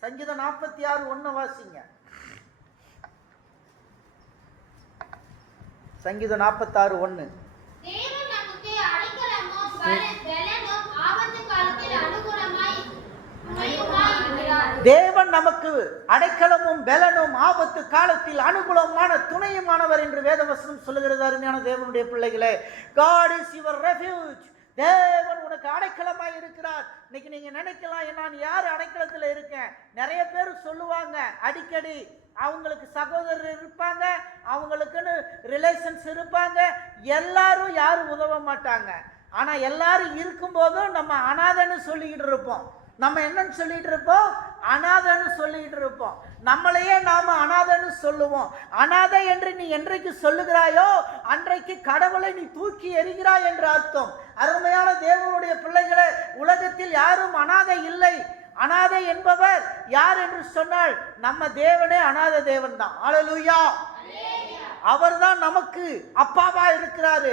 சங்கீதம் 46:1 வாசிங்க. சங்கீதம் 46:1. தேவன் நமக்கு அடைக்கலமும் பலனும் ஆபத்து காலத்தில் அனுகூலமாய் இருக்கிறார். தேவன் நமக்கு அடைக்கலமும் பலனும் ஆபத்து காலத்தில் அனுகூலமான துணையுமானவர் என்று வேதவசனம் சொல்லுகிறது. அருமையான தேவனுடைய பிள்ளைகளே, God is your refuge. தேவன் உனக்கு அடைக்கலமாய் இருக்கிறார். இன்னைக்கு நீங்க நினைக்கலாம், நான் யார் அடைக்கலத்துல இருக்கேன்? நிறைய பேர் சொல்லுவாங்க அடிக்கடி, அவங்களுக்கு சகோதரர் இருப்பாங்க, அவங்களுக்குன்னு ரிலேஷன்ஸ் இருப்பாங்க, எல்லாரும் யாரும் உதவ மாட்டாங்க. ஆனா எல்லாரும் இருக்கும்போதும் நம்ம அனாதைன்னு சொல்லிக்கிட்டு இருப்போம். நம்ம என்னன்னு சொல்லிட்டு இருப்போம்? அனாதைன்னு சொல்லிட்டு இருப்போம். நம்மளையே நாம அனாதைன்னு சொல்லுவோம். அனாதை என்று நீ என்றைக்கு சொல்லுகிறாயோ அன்றைக்கு கடவுளை நீ தூக்கி எறிகிறாய் என்று அர்த்தம். அருமையான தேவனுடைய பிள்ளைகளே, உலகத்தில் யாரும் அனாதை இல்லை. அனாதை என்பவர் யார் என்று சொன்னால் நம்ம தேவனே அனாதை தேவன் தான். ஹல்லேலூயா. அவர் தான் நமக்கு அப்பாவா இருக்கிறாரு,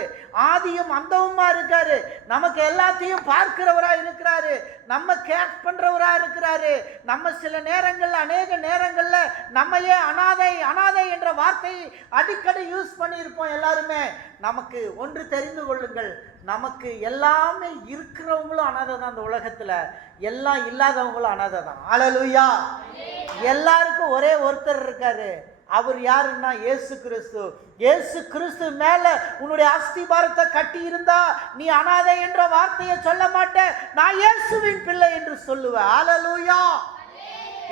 ஆதியும் அந்தவுமா இருக்காரு, நமக்கு எல்லாத்தையும் பார்க்கிறவரா இருக்கிறாரு, நம்ம கேர் பண்றவரா இருக்கிறாரு. நம்ம சில நேரங்கள்ல, அநேக நேரங்கள்ல நம்மையே அனாதை அனாதை என்ற வார்த்தையை அடிக்கடி யூஸ் பண்ணியிருப்போம் எல்லாருமே. நமக்கு ஒன்று தெரிந்து கொள்ளுங்கள், நமக்கு எல்லாமே இருக்கிறவங்களும் அனாதை தான். அந்த உலகத்துல எல்லாம் இல்லாதவங்களும் அனாதை தான். ஹல்லேலூயா. எல்லாருக்கும் ஒரே ஒருத்தர் இருக்காரு. அவர் யாருன்னா இயேசு கிறிஸ்து. இயேசு கிறிஸ்து மேல உன்னுடைய அஸ்திபாரத்தை கட்டி இருந்தா நீ அனாதை என்ற வார்த்தையை சொல்ல மாட்டே, நான் இயேசுவின் பிள்ளை என்று சொல்லுவேன். ஹல்லேலூயா,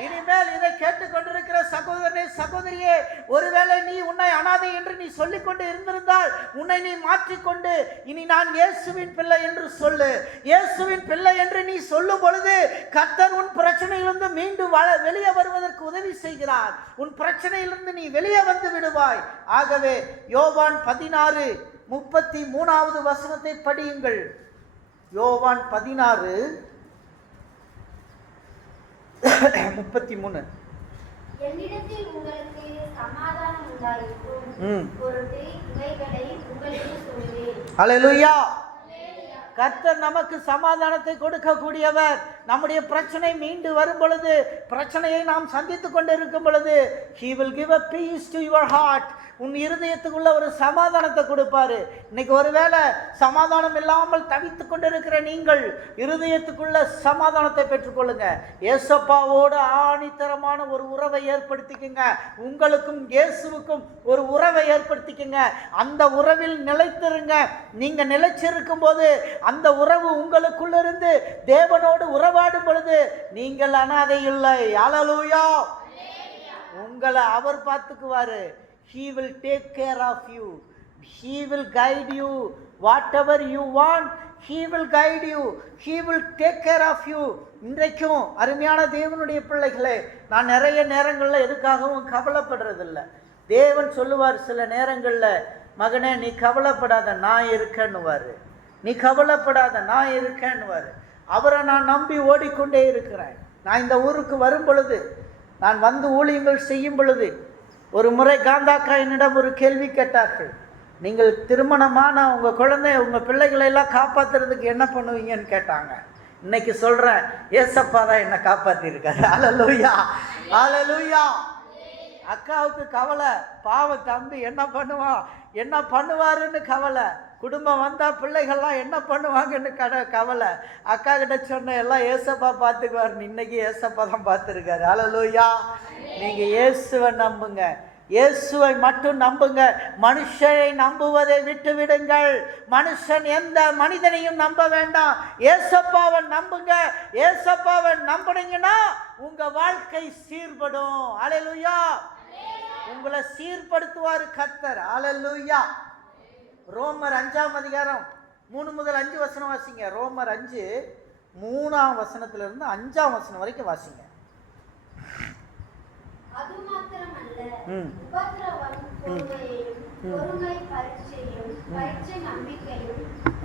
இனிமேல் இதை கேட்டுக்கொண்டிருக்கிற சகோதரனே, சகோதரியே, ஒருவேளை நீ உன்னை அனாதை என்று நீ சொல்லிக்கொண்டு இருந்திருந்தால் உன்னை நீ மாற்றிக்கொண்டு இனி நான் இயேசுவின் பிள்ளை என்று சொல்லு. இயேசுவின் பிள்ளை என்று நீ சொல்லும் பொழுது கர்த்தர் உன் பிரச்சனையிலிருந்து மீண்டும் வெளியே வருவதற்கு உதவி செய்கிறார். உன் பிரச்சனையிலிருந்து நீ வெளியே வந்து விடுவாய். ஆகவே யோவான் 16:33 வசனத்தை படியுங்கள். யோவான் 16:33. என்னிடத்தில் உங்களுக்கு சமாதானம் உண்டாயிருக்கும் பொருட்டு இவைகளை உங்களுக்கு சொல்கிறேன். அல்லேலூயா. கர்த்தர் நமக்கு சமாதானத்தை கொடுக்கக்கூடியவர். நம்முடைய பிரச்சனை மீண்டு வரும் பொழுது, பிரச்சனையை நாம் சந்தித்துக் கொண்டு இருக்கும் பொழுது, he will give a peace to your heart. உன் இருதயத்துக்குள்ள ஒரு சமாதானத்தை கொடுப்பாரு. இன்னைக்கு ஒருவேளை சமாதானம் இல்லாமல் தவித்துக் கொண்டிருக்கிற நீங்கள் இருதயத்துக்குள்ள சமாதானத்தை பெற்றுக்கொள்ளுங்க. ஏசப்பாவோட ஆணித்தரமான ஒரு உறவை ஏற்படுத்திக்கங்க. உங்களுக்கும் இயேசுவுக்கும் ஒரு உறவை ஏற்படுத்திக்கங்க. அந்த உறவில் நிலைத்திருங்க. நீங்க நிலைச்சிருக்கும் போது அந்த உறவு உங்களுக்குள்ள இருந்து தேவனோடு உறவாடும் பொழுது நீங்கள் அனாதை இல்லை. அல்லேலூயா. உங்களை அவர் பார்த்துக்குவாரு. He will take care of you. He will guide you. Whatever you want, He will guide you. He will take care of you. இன்றைக்கும் அருமையான தேவனுடைய பிள்ளைகளே, நான் நிறைய நேரங்களில் எதுக்காகவும் கவலைப்படுறதில்லை. தேவன் சொல்லுவார் சில நேரங்களில், மகனே நீ கவலைப்படாத நான் இருக்கேன்னுவார். நீ கவலைப்படாத நான் இருக்கேன்னுவார். அவரை நான் நம்பி ஓடிக்கொண்டே இருக்கிறேன். நான் இந்த ஊருக்கு வரும் பொழுது, நான் வந்து ஊழியங்கள் செய்யும் பொழுது, ஒரு முறை காந்தாக்கா என்னிடம் ஒரு கேள்வி கேட்டார்கள். நீங்கள் திருமணமான உங்கள் குழந்தை உங்கள் பிள்ளைகளை எல்லாம் காப்பாற்றுறதுக்கு என்ன பண்ணுவீங்கன்னு கேட்டாங்க. இன்னைக்கு சொல்கிறேன், ஏசப்பா தான் என்னை காப்பாற்றிருக்காரு. அல்லேலூயா, அல்லேலூயா. அக்காவுக்கு கவலை, பாவம் தம்பி என்ன பண்ணுவான், என்ன பண்ணுவாருன்னு கவலை. குடும்பம் வந்தால் பிள்ளைகள்லாம் என்ன பண்ணுவாங்கன்னு கவலை. அக்கா கிட்ட சொன்ன எல்லாம் ஏசப்பா பார்த்துக்குவார். இன்னைக்கு ஏசப்பா தான் பார்த்துருக்காரு. அல்லேலூயா. நீங்கள் இயேசுவை நம்புங்க. இயேசுவை மட்டும் நம்புங்க. மனுஷனை நம்புவதை விட்டு விடுங்கள். மனுஷன் எந்த மனிதனையும் நம்ப வேண்டாம். ஏசப்பாவை நம்புங்க. ஏசப்பாவை நம்பினீங்கன்னா உங்க வாழ்க்கை சீர்படும். அல்லேலூயா. உங்களை சீர்படுத்துவார் கர்த்தர். அல்லேலூயா. ரோமர் 5:3 வசனம் வாசிங்க. ரோமர் 5:3 5 வரைக்கும் வாசிங்க. அது மாத்திரமல்ல, உபத்திரவம் பொறுமையையும், பொறுமை பரீட்சையும், பரீட்சை நம்பிக்கையும்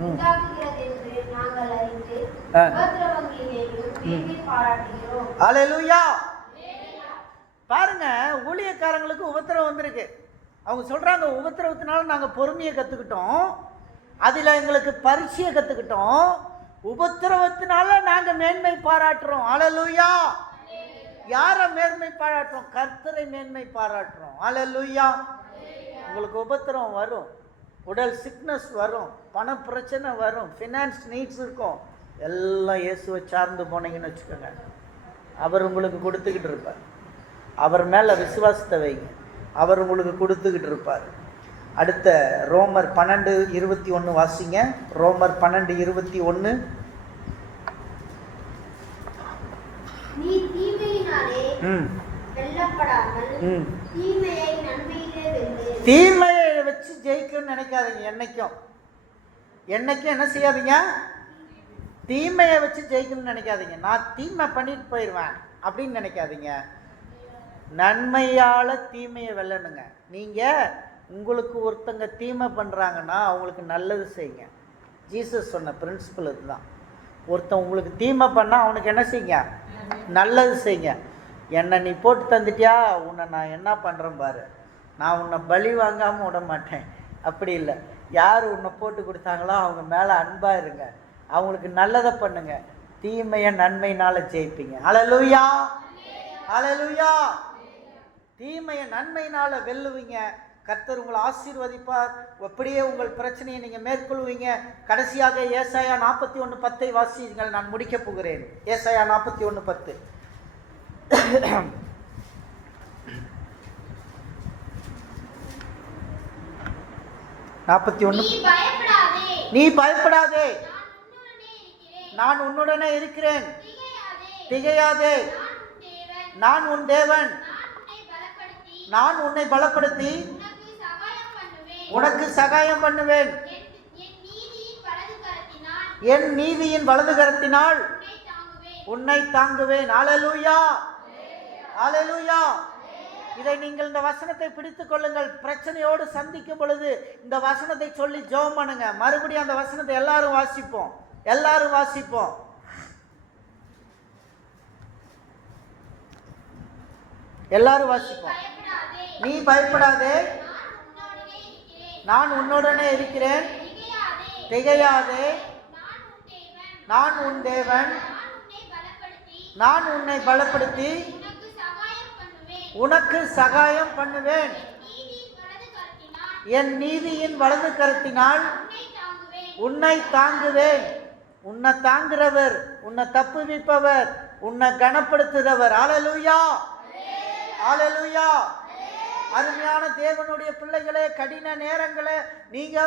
உண்டாக்குகிறதென்று நாங்கள் அறிந்து உபத்திரவங்களிலேயும் மேன்மை பாராட்டுகிறோம். அல்லேலூயா. பாருங்க, ஊழியக்காரங்களுக்கு உபத்திரவம் வந்திருக்கு. அவங்க சொல்றாங்க, உபத்திரவத்தினால நாங்கள் பொறுமையை கற்றுக்கிட்டோம், அதில் எங்களுக்கு பரீட்சையை கற்றுக்கிட்டோம், உபத்திரவத்தினால நாங்கள் மேன்மை பாராட்டுறோம். அல்லேலூயா. யாரை மேன்மை பாராட்டுறோம்? கர்த்தரை மேன்மை பாராட்டுறோம். அல்லேலூயா. உங்களுக்கு உபத்திரவம் வரும், உடல் சிக்னஸ் வரும், பண பிரச்சனை வரும், ஃபினான்ஸ் நீட்ஸ் இருக்கும். எல்லாம் இயேசுவை சார்ந்து போனீங்கன்னு வச்சுக்கோங்க, அவர் உங்களுக்கு கொடுத்துக்கிட்டு இருப்பார். அவர் மேலே விசுவாசத்தை வைங்க, அவர் உங்களுக்கு கொடுத்துக்கிட்டு இருப்பார். அடுத்த ரோமர் 12:21 வாசிங்க. ரோமர் 12:21. நீ தீமையினாலே வெல்லப்படாமல் தீமையை நன்மையிலே வெல்லு. தீமையை வச்சு ஜெயிக்கணும்னு நினைக்காதீங்க. என்னைக்கும் என்ன செய்யாதீங்க? தீமையை வச்சு ஜெயிக்கணும்னு நினைக்காதீங்க. நான் தீமை பண்ணிட்டு போயிடுவேன் அப்படின்னு நினைக்காதீங்க. நன்மையால் தீமையை வெல்லணுங்க. நீங்கள் உங்களுக்கு ஒருத்தங்க தீமை பண்ணுறாங்கன்னா அவங்களுக்கு நல்லது செய்யுங்க. ஜீசஸ் சொன்ன பிரின்சிபல் இதுதான். ஒருத்தன் உங்களுக்கு தீமை பண்ணால் அவனுக்கு என்ன செய்யுங்க? நல்லது செய்யுங்க. என்னை நீ போட்டு தந்துட்டியா, உன்னை நான் என்ன பண்ணுறேன் பாரு, நான் உன்னை பலி வாங்காமல் விட மாட்டேன். அப்படி இல்லை, யார் உன்னை போட்டு கொடுத்தாங்களோ அவங்க மேலே அன்பாக இருங்க, அவங்களுக்கு நல்லதை பண்ணுங்க. தீமையை நன்மையினால் ஜெயிப்பீங்க. அல்லேலூயா, அல்லேலூயா. தீமையை நன்மையினால் வெல்லுவீங்க. கர்த்தர் உங்களை ஆசீர்வதிப்பார். அப்படியே உங்கள் பிரச்சனையை நீங்கள் மேற்கொள்வீங்க. கடைசியாக ஏசாயா 41:10 வாசியுங்கள். நான் முடிக்கப் போகிறேன். ஏசாயா 41:10. நீ பயப்படாதே, நான் உன்னுடனே இருக்கிறேன். திகையாதே, நான் உன் தேவன், நான் உன்னை பலப்படுத்தி உனக்கு சகாயம் பண்ணுவேன். என் நீதியின் வலது கரத்தினால் உன்னை தாங்குவேன். அல்லேலூயா, அல்லேலூயா. இதை நீங்கள் இந்த வசனத்தை பிடித்துக் கொள்ளுங்கள். பிரச்சனையோடு சந்திக்கும் பொழுது இந்த வசனத்தை சொல்லி ஜெபம் பண்ணுங்க. மறுபடியும் அந்த வசனத்தை எல்லாரும் வாசிப்போம், எல்லாரும் வாசிப்போம். எல்லாரும் வாசிப்போம். நீ பயப்படாதே, நான் உன்னுடனே இருக்கிறேன். திகையாதே, நான் உன் தேவன், நான் உன்னை பலப்படுத்தி உனக்கு சகாயம் பண்ணுவேன். என் நீதியின் வலது கரத்தினால் உன்னை தாங்குவேன். உன்னை தாங்குறவர், உன்னை தப்புவிப்பவர், உன்னை கனப்படுத்துகிறவர். அல்லேலூயா, அல்லேலூயா. அருமையான தேவனுடைய பிள்ளைகளே, கடின நேரங்களை நீங்க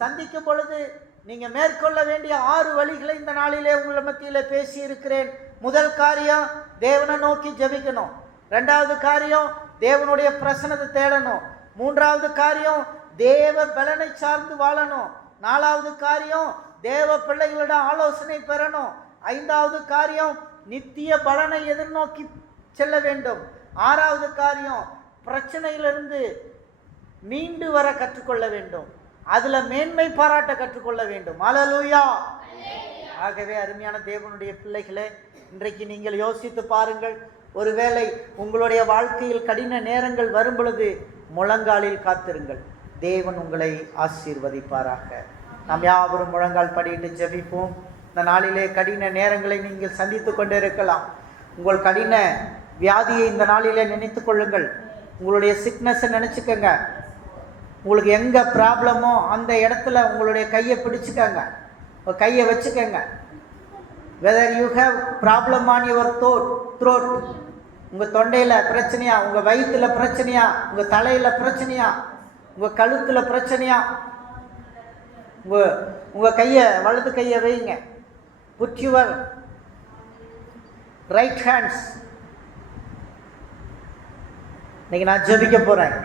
சந்திக்கும் பொழுது நீங்க மேற்கொள்ள வேண்டிய 6 வழிகளை இந்த நாளிலே உங்கள் மத்தியிலே பேசி இருக்கிறேன். முதல் காரியம், தேவனை நோக்கி ஜெபிக்கணும். 2வது காரியம், தேவனுடைய பிரசன்னத்தை தேடணும். 3வது காரியம், தேவ பலனை சார்ந்து வாழணும். 4வது காரியம், தேவ பிள்ளைகளிடம் ஆலோசனை பெறணும். 5வது காரியம், நித்திய பலனை எதிர்நோக்கி செல்ல வேண்டும். 6வது காரியம், பிரச்சனையிலிருந்து மீண்டு வர கற்றுக்கொள்ள வேண்டும். அதுல மேன்மை பாராட்ட கற்றுக்கொள்ள வேண்டும். அல்லேலூயா. ஆகவே அருமையான தேவனுடைய பிள்ளைகளே, இன்றைக்கு நீங்கள் யோசித்து பாருங்கள். ஒருவேளை உங்களுடைய வாழ்க்கையில் கடின நேரங்கள் வரும் பொழுது முழங்காலில் காத்திருங்கள். தேவன் உங்களை ஆசீர்வதிப்பாராக. நாம் யாவரும் முழங்கால் படியிட்டு ஜெபிப்போம். இந்த நாளிலே கடின நேரங்களை நீங்கள் சந்தித்து கொண்டே இருக்கலாம். உங்கள் கடின வியாதியை இந்த நாளிலே நினைத்து கொள்ளுங்கள். உங்களுடைய சிக்னஸை நினச்சிக்கங்க. உங்களுக்கு எங்கே ப்ராப்ளமோ அந்த இடத்துல உங்களுடைய கையை பிடிச்சிக்கங்க, கையை வச்சுக்கங்க. Whether you have problem on your throat, உங்கள் தொண்டையில் பிரச்சனையா, உங்கள் வயிற்றில் பிரச்சனையா, உங்கள் தலையில் பிரச்சனையா, உங்கள் கழுத்தில் பிரச்சனையா, உங்கள் கையை, வலது கையை வைங்க. Put your right hands. இன்னைக்கு நான் ஜெபிக்க போகிறேன்.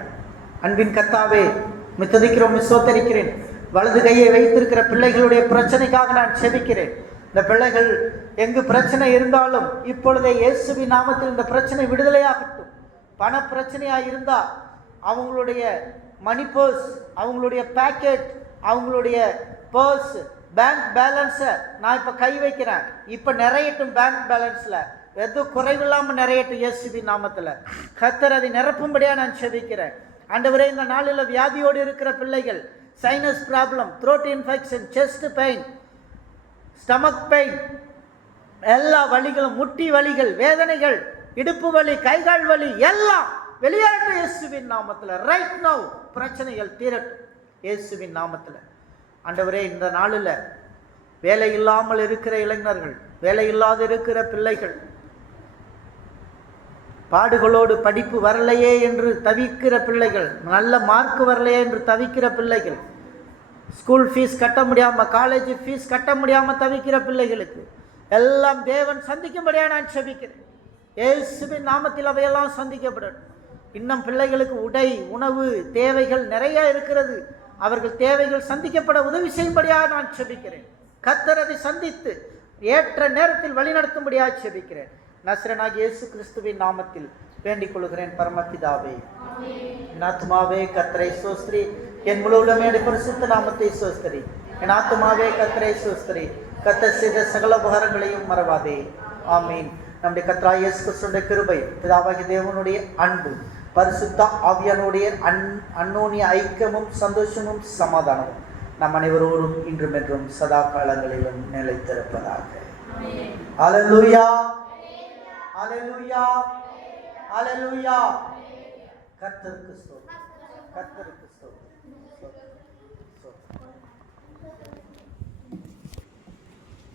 அன்பின் கர்த்தாவே, துதிக்கிறோம், சோத்தரிக்கிறேன். வலது கையை வைத்திருக்கிற பிள்ளைகளுடைய பிரச்சனைக்காக நான் ஜெபிக்கிறேன். இந்த பிள்ளைகள் எங்கு பிரச்சனை இருந்தாலும் இப்பொழுதே இயேசுவின் நாமத்தில் இந்த பிரச்சனை விடுதலையாகட்டும். பண பிரச்சனையாக இருந்தால் அவங்களுடைய மணி பர்ஸ், அவங்களுடைய பேக்கெட், அவங்களுடைய பர்ஸ், பேங்க் பேலன்ஸை நான் இப்போ கை வைக்கிறேன். இப்போ நிறையட்டும். பேங்க் பேலன்ஸில் எதுவும் குறைவில்லாமல் நிறையட்டும் இயேசுவின் நாமத்தில். கர்த்தர் அதை நிரப்பும்படியாக நான் ஜெபிக்கிறேன். ஆண்டவரே, இந்த நாளில் வியாதியோடு இருக்கிற பிள்ளைகள், sinus problem, throat infection, chest pain, stomach pain, எல்லா வலிகளும், முட்டி வலிகள், வேதனைகள், இடுப்பு வலி, கைகால் வலி எல்லாம் வெளியேறட்டும் இயேசுவின் நாமத்தில். ரைட் நவ் பிரச்சனைகள் தீரட்டும் இயேசுவின் நாமத்தில். ஆண்டவரே, இந்த நாளில் வேலை இல்லாமல் இருக்கிற இளைஞர்கள், வேலை இல்லாத இருக்கிற பிள்ளைகள், பாடுகளோடு படிப்பு வரலையே என்று தவிக்கிற பிள்ளைகள், நல்ல மார்க் வரலையே என்று தவிக்கிற பிள்ளைகள், ஸ்கூல் ஃபீஸ் கட்ட முடியாமல், காலேஜ் ஃபீஸ் கட்ட முடியாமல் தவிக்கிற பிள்ளைகளுக்கு எல்லாம் தேவன் சந்திக்கும்படியாக நான் ஜெபிக்கிறேன். இயேசுவின் நாமத்தில் அவையெல்லாம் சந்திக்கப்படணும். இன்னும் பிள்ளைகளுக்கு உடை, உணவு தேவைகள் நிறைய இருக்கிறது. அவர்கள் தேவைகள் சந்திக்கப்பட உதவி செய்யும்படியாக நான் ஜெபிக்கிறேன். கர்த்தர் அதை சந்தித்து ஏற்ற நேரத்தில் வழிநடத்தும்படியாக ஜெபிக்கிறேன். நசரேயனாகிய இயேசு கிறிஸ்துவின் நாமத்தில் வேண்டிக் கொள்கிறேன் பரமபிதாவே. என் ஆத்துமாவே கர்த்தரை ஸ்தோத்திரி, என் முழு உள்ளமே பரிசுத்த நாமத்தை ஸ்தோத்திரி. என் ஆத்துமாவே கர்த்தரை ஸ்தோத்திரி, கர்த்தர் செய்த சகல உபகாரங்களையும் மறவாதே. ஆமீன். நம்முடைய கர்த்தராகிய இயேசு கிறிஸ்துவின் கிருபை, பிதாவாகிய தேவனுடைய அன்பு, பரிசுத்த ஆவியானுடைய அந்யோன்ய ஐக்கியமும் சந்தோஷமும் சமாதானமும் நம் அனைவரோடும் இன்றும் என்றும் சதா காலங்களிலும் நிலைத்திருப்பதாக. அல்லேலூயா, அல்லேலூயா, அல்லேலூயா. கர்த்தருக்கு ஸ்தோத்திரம், கர்த்தருக்கு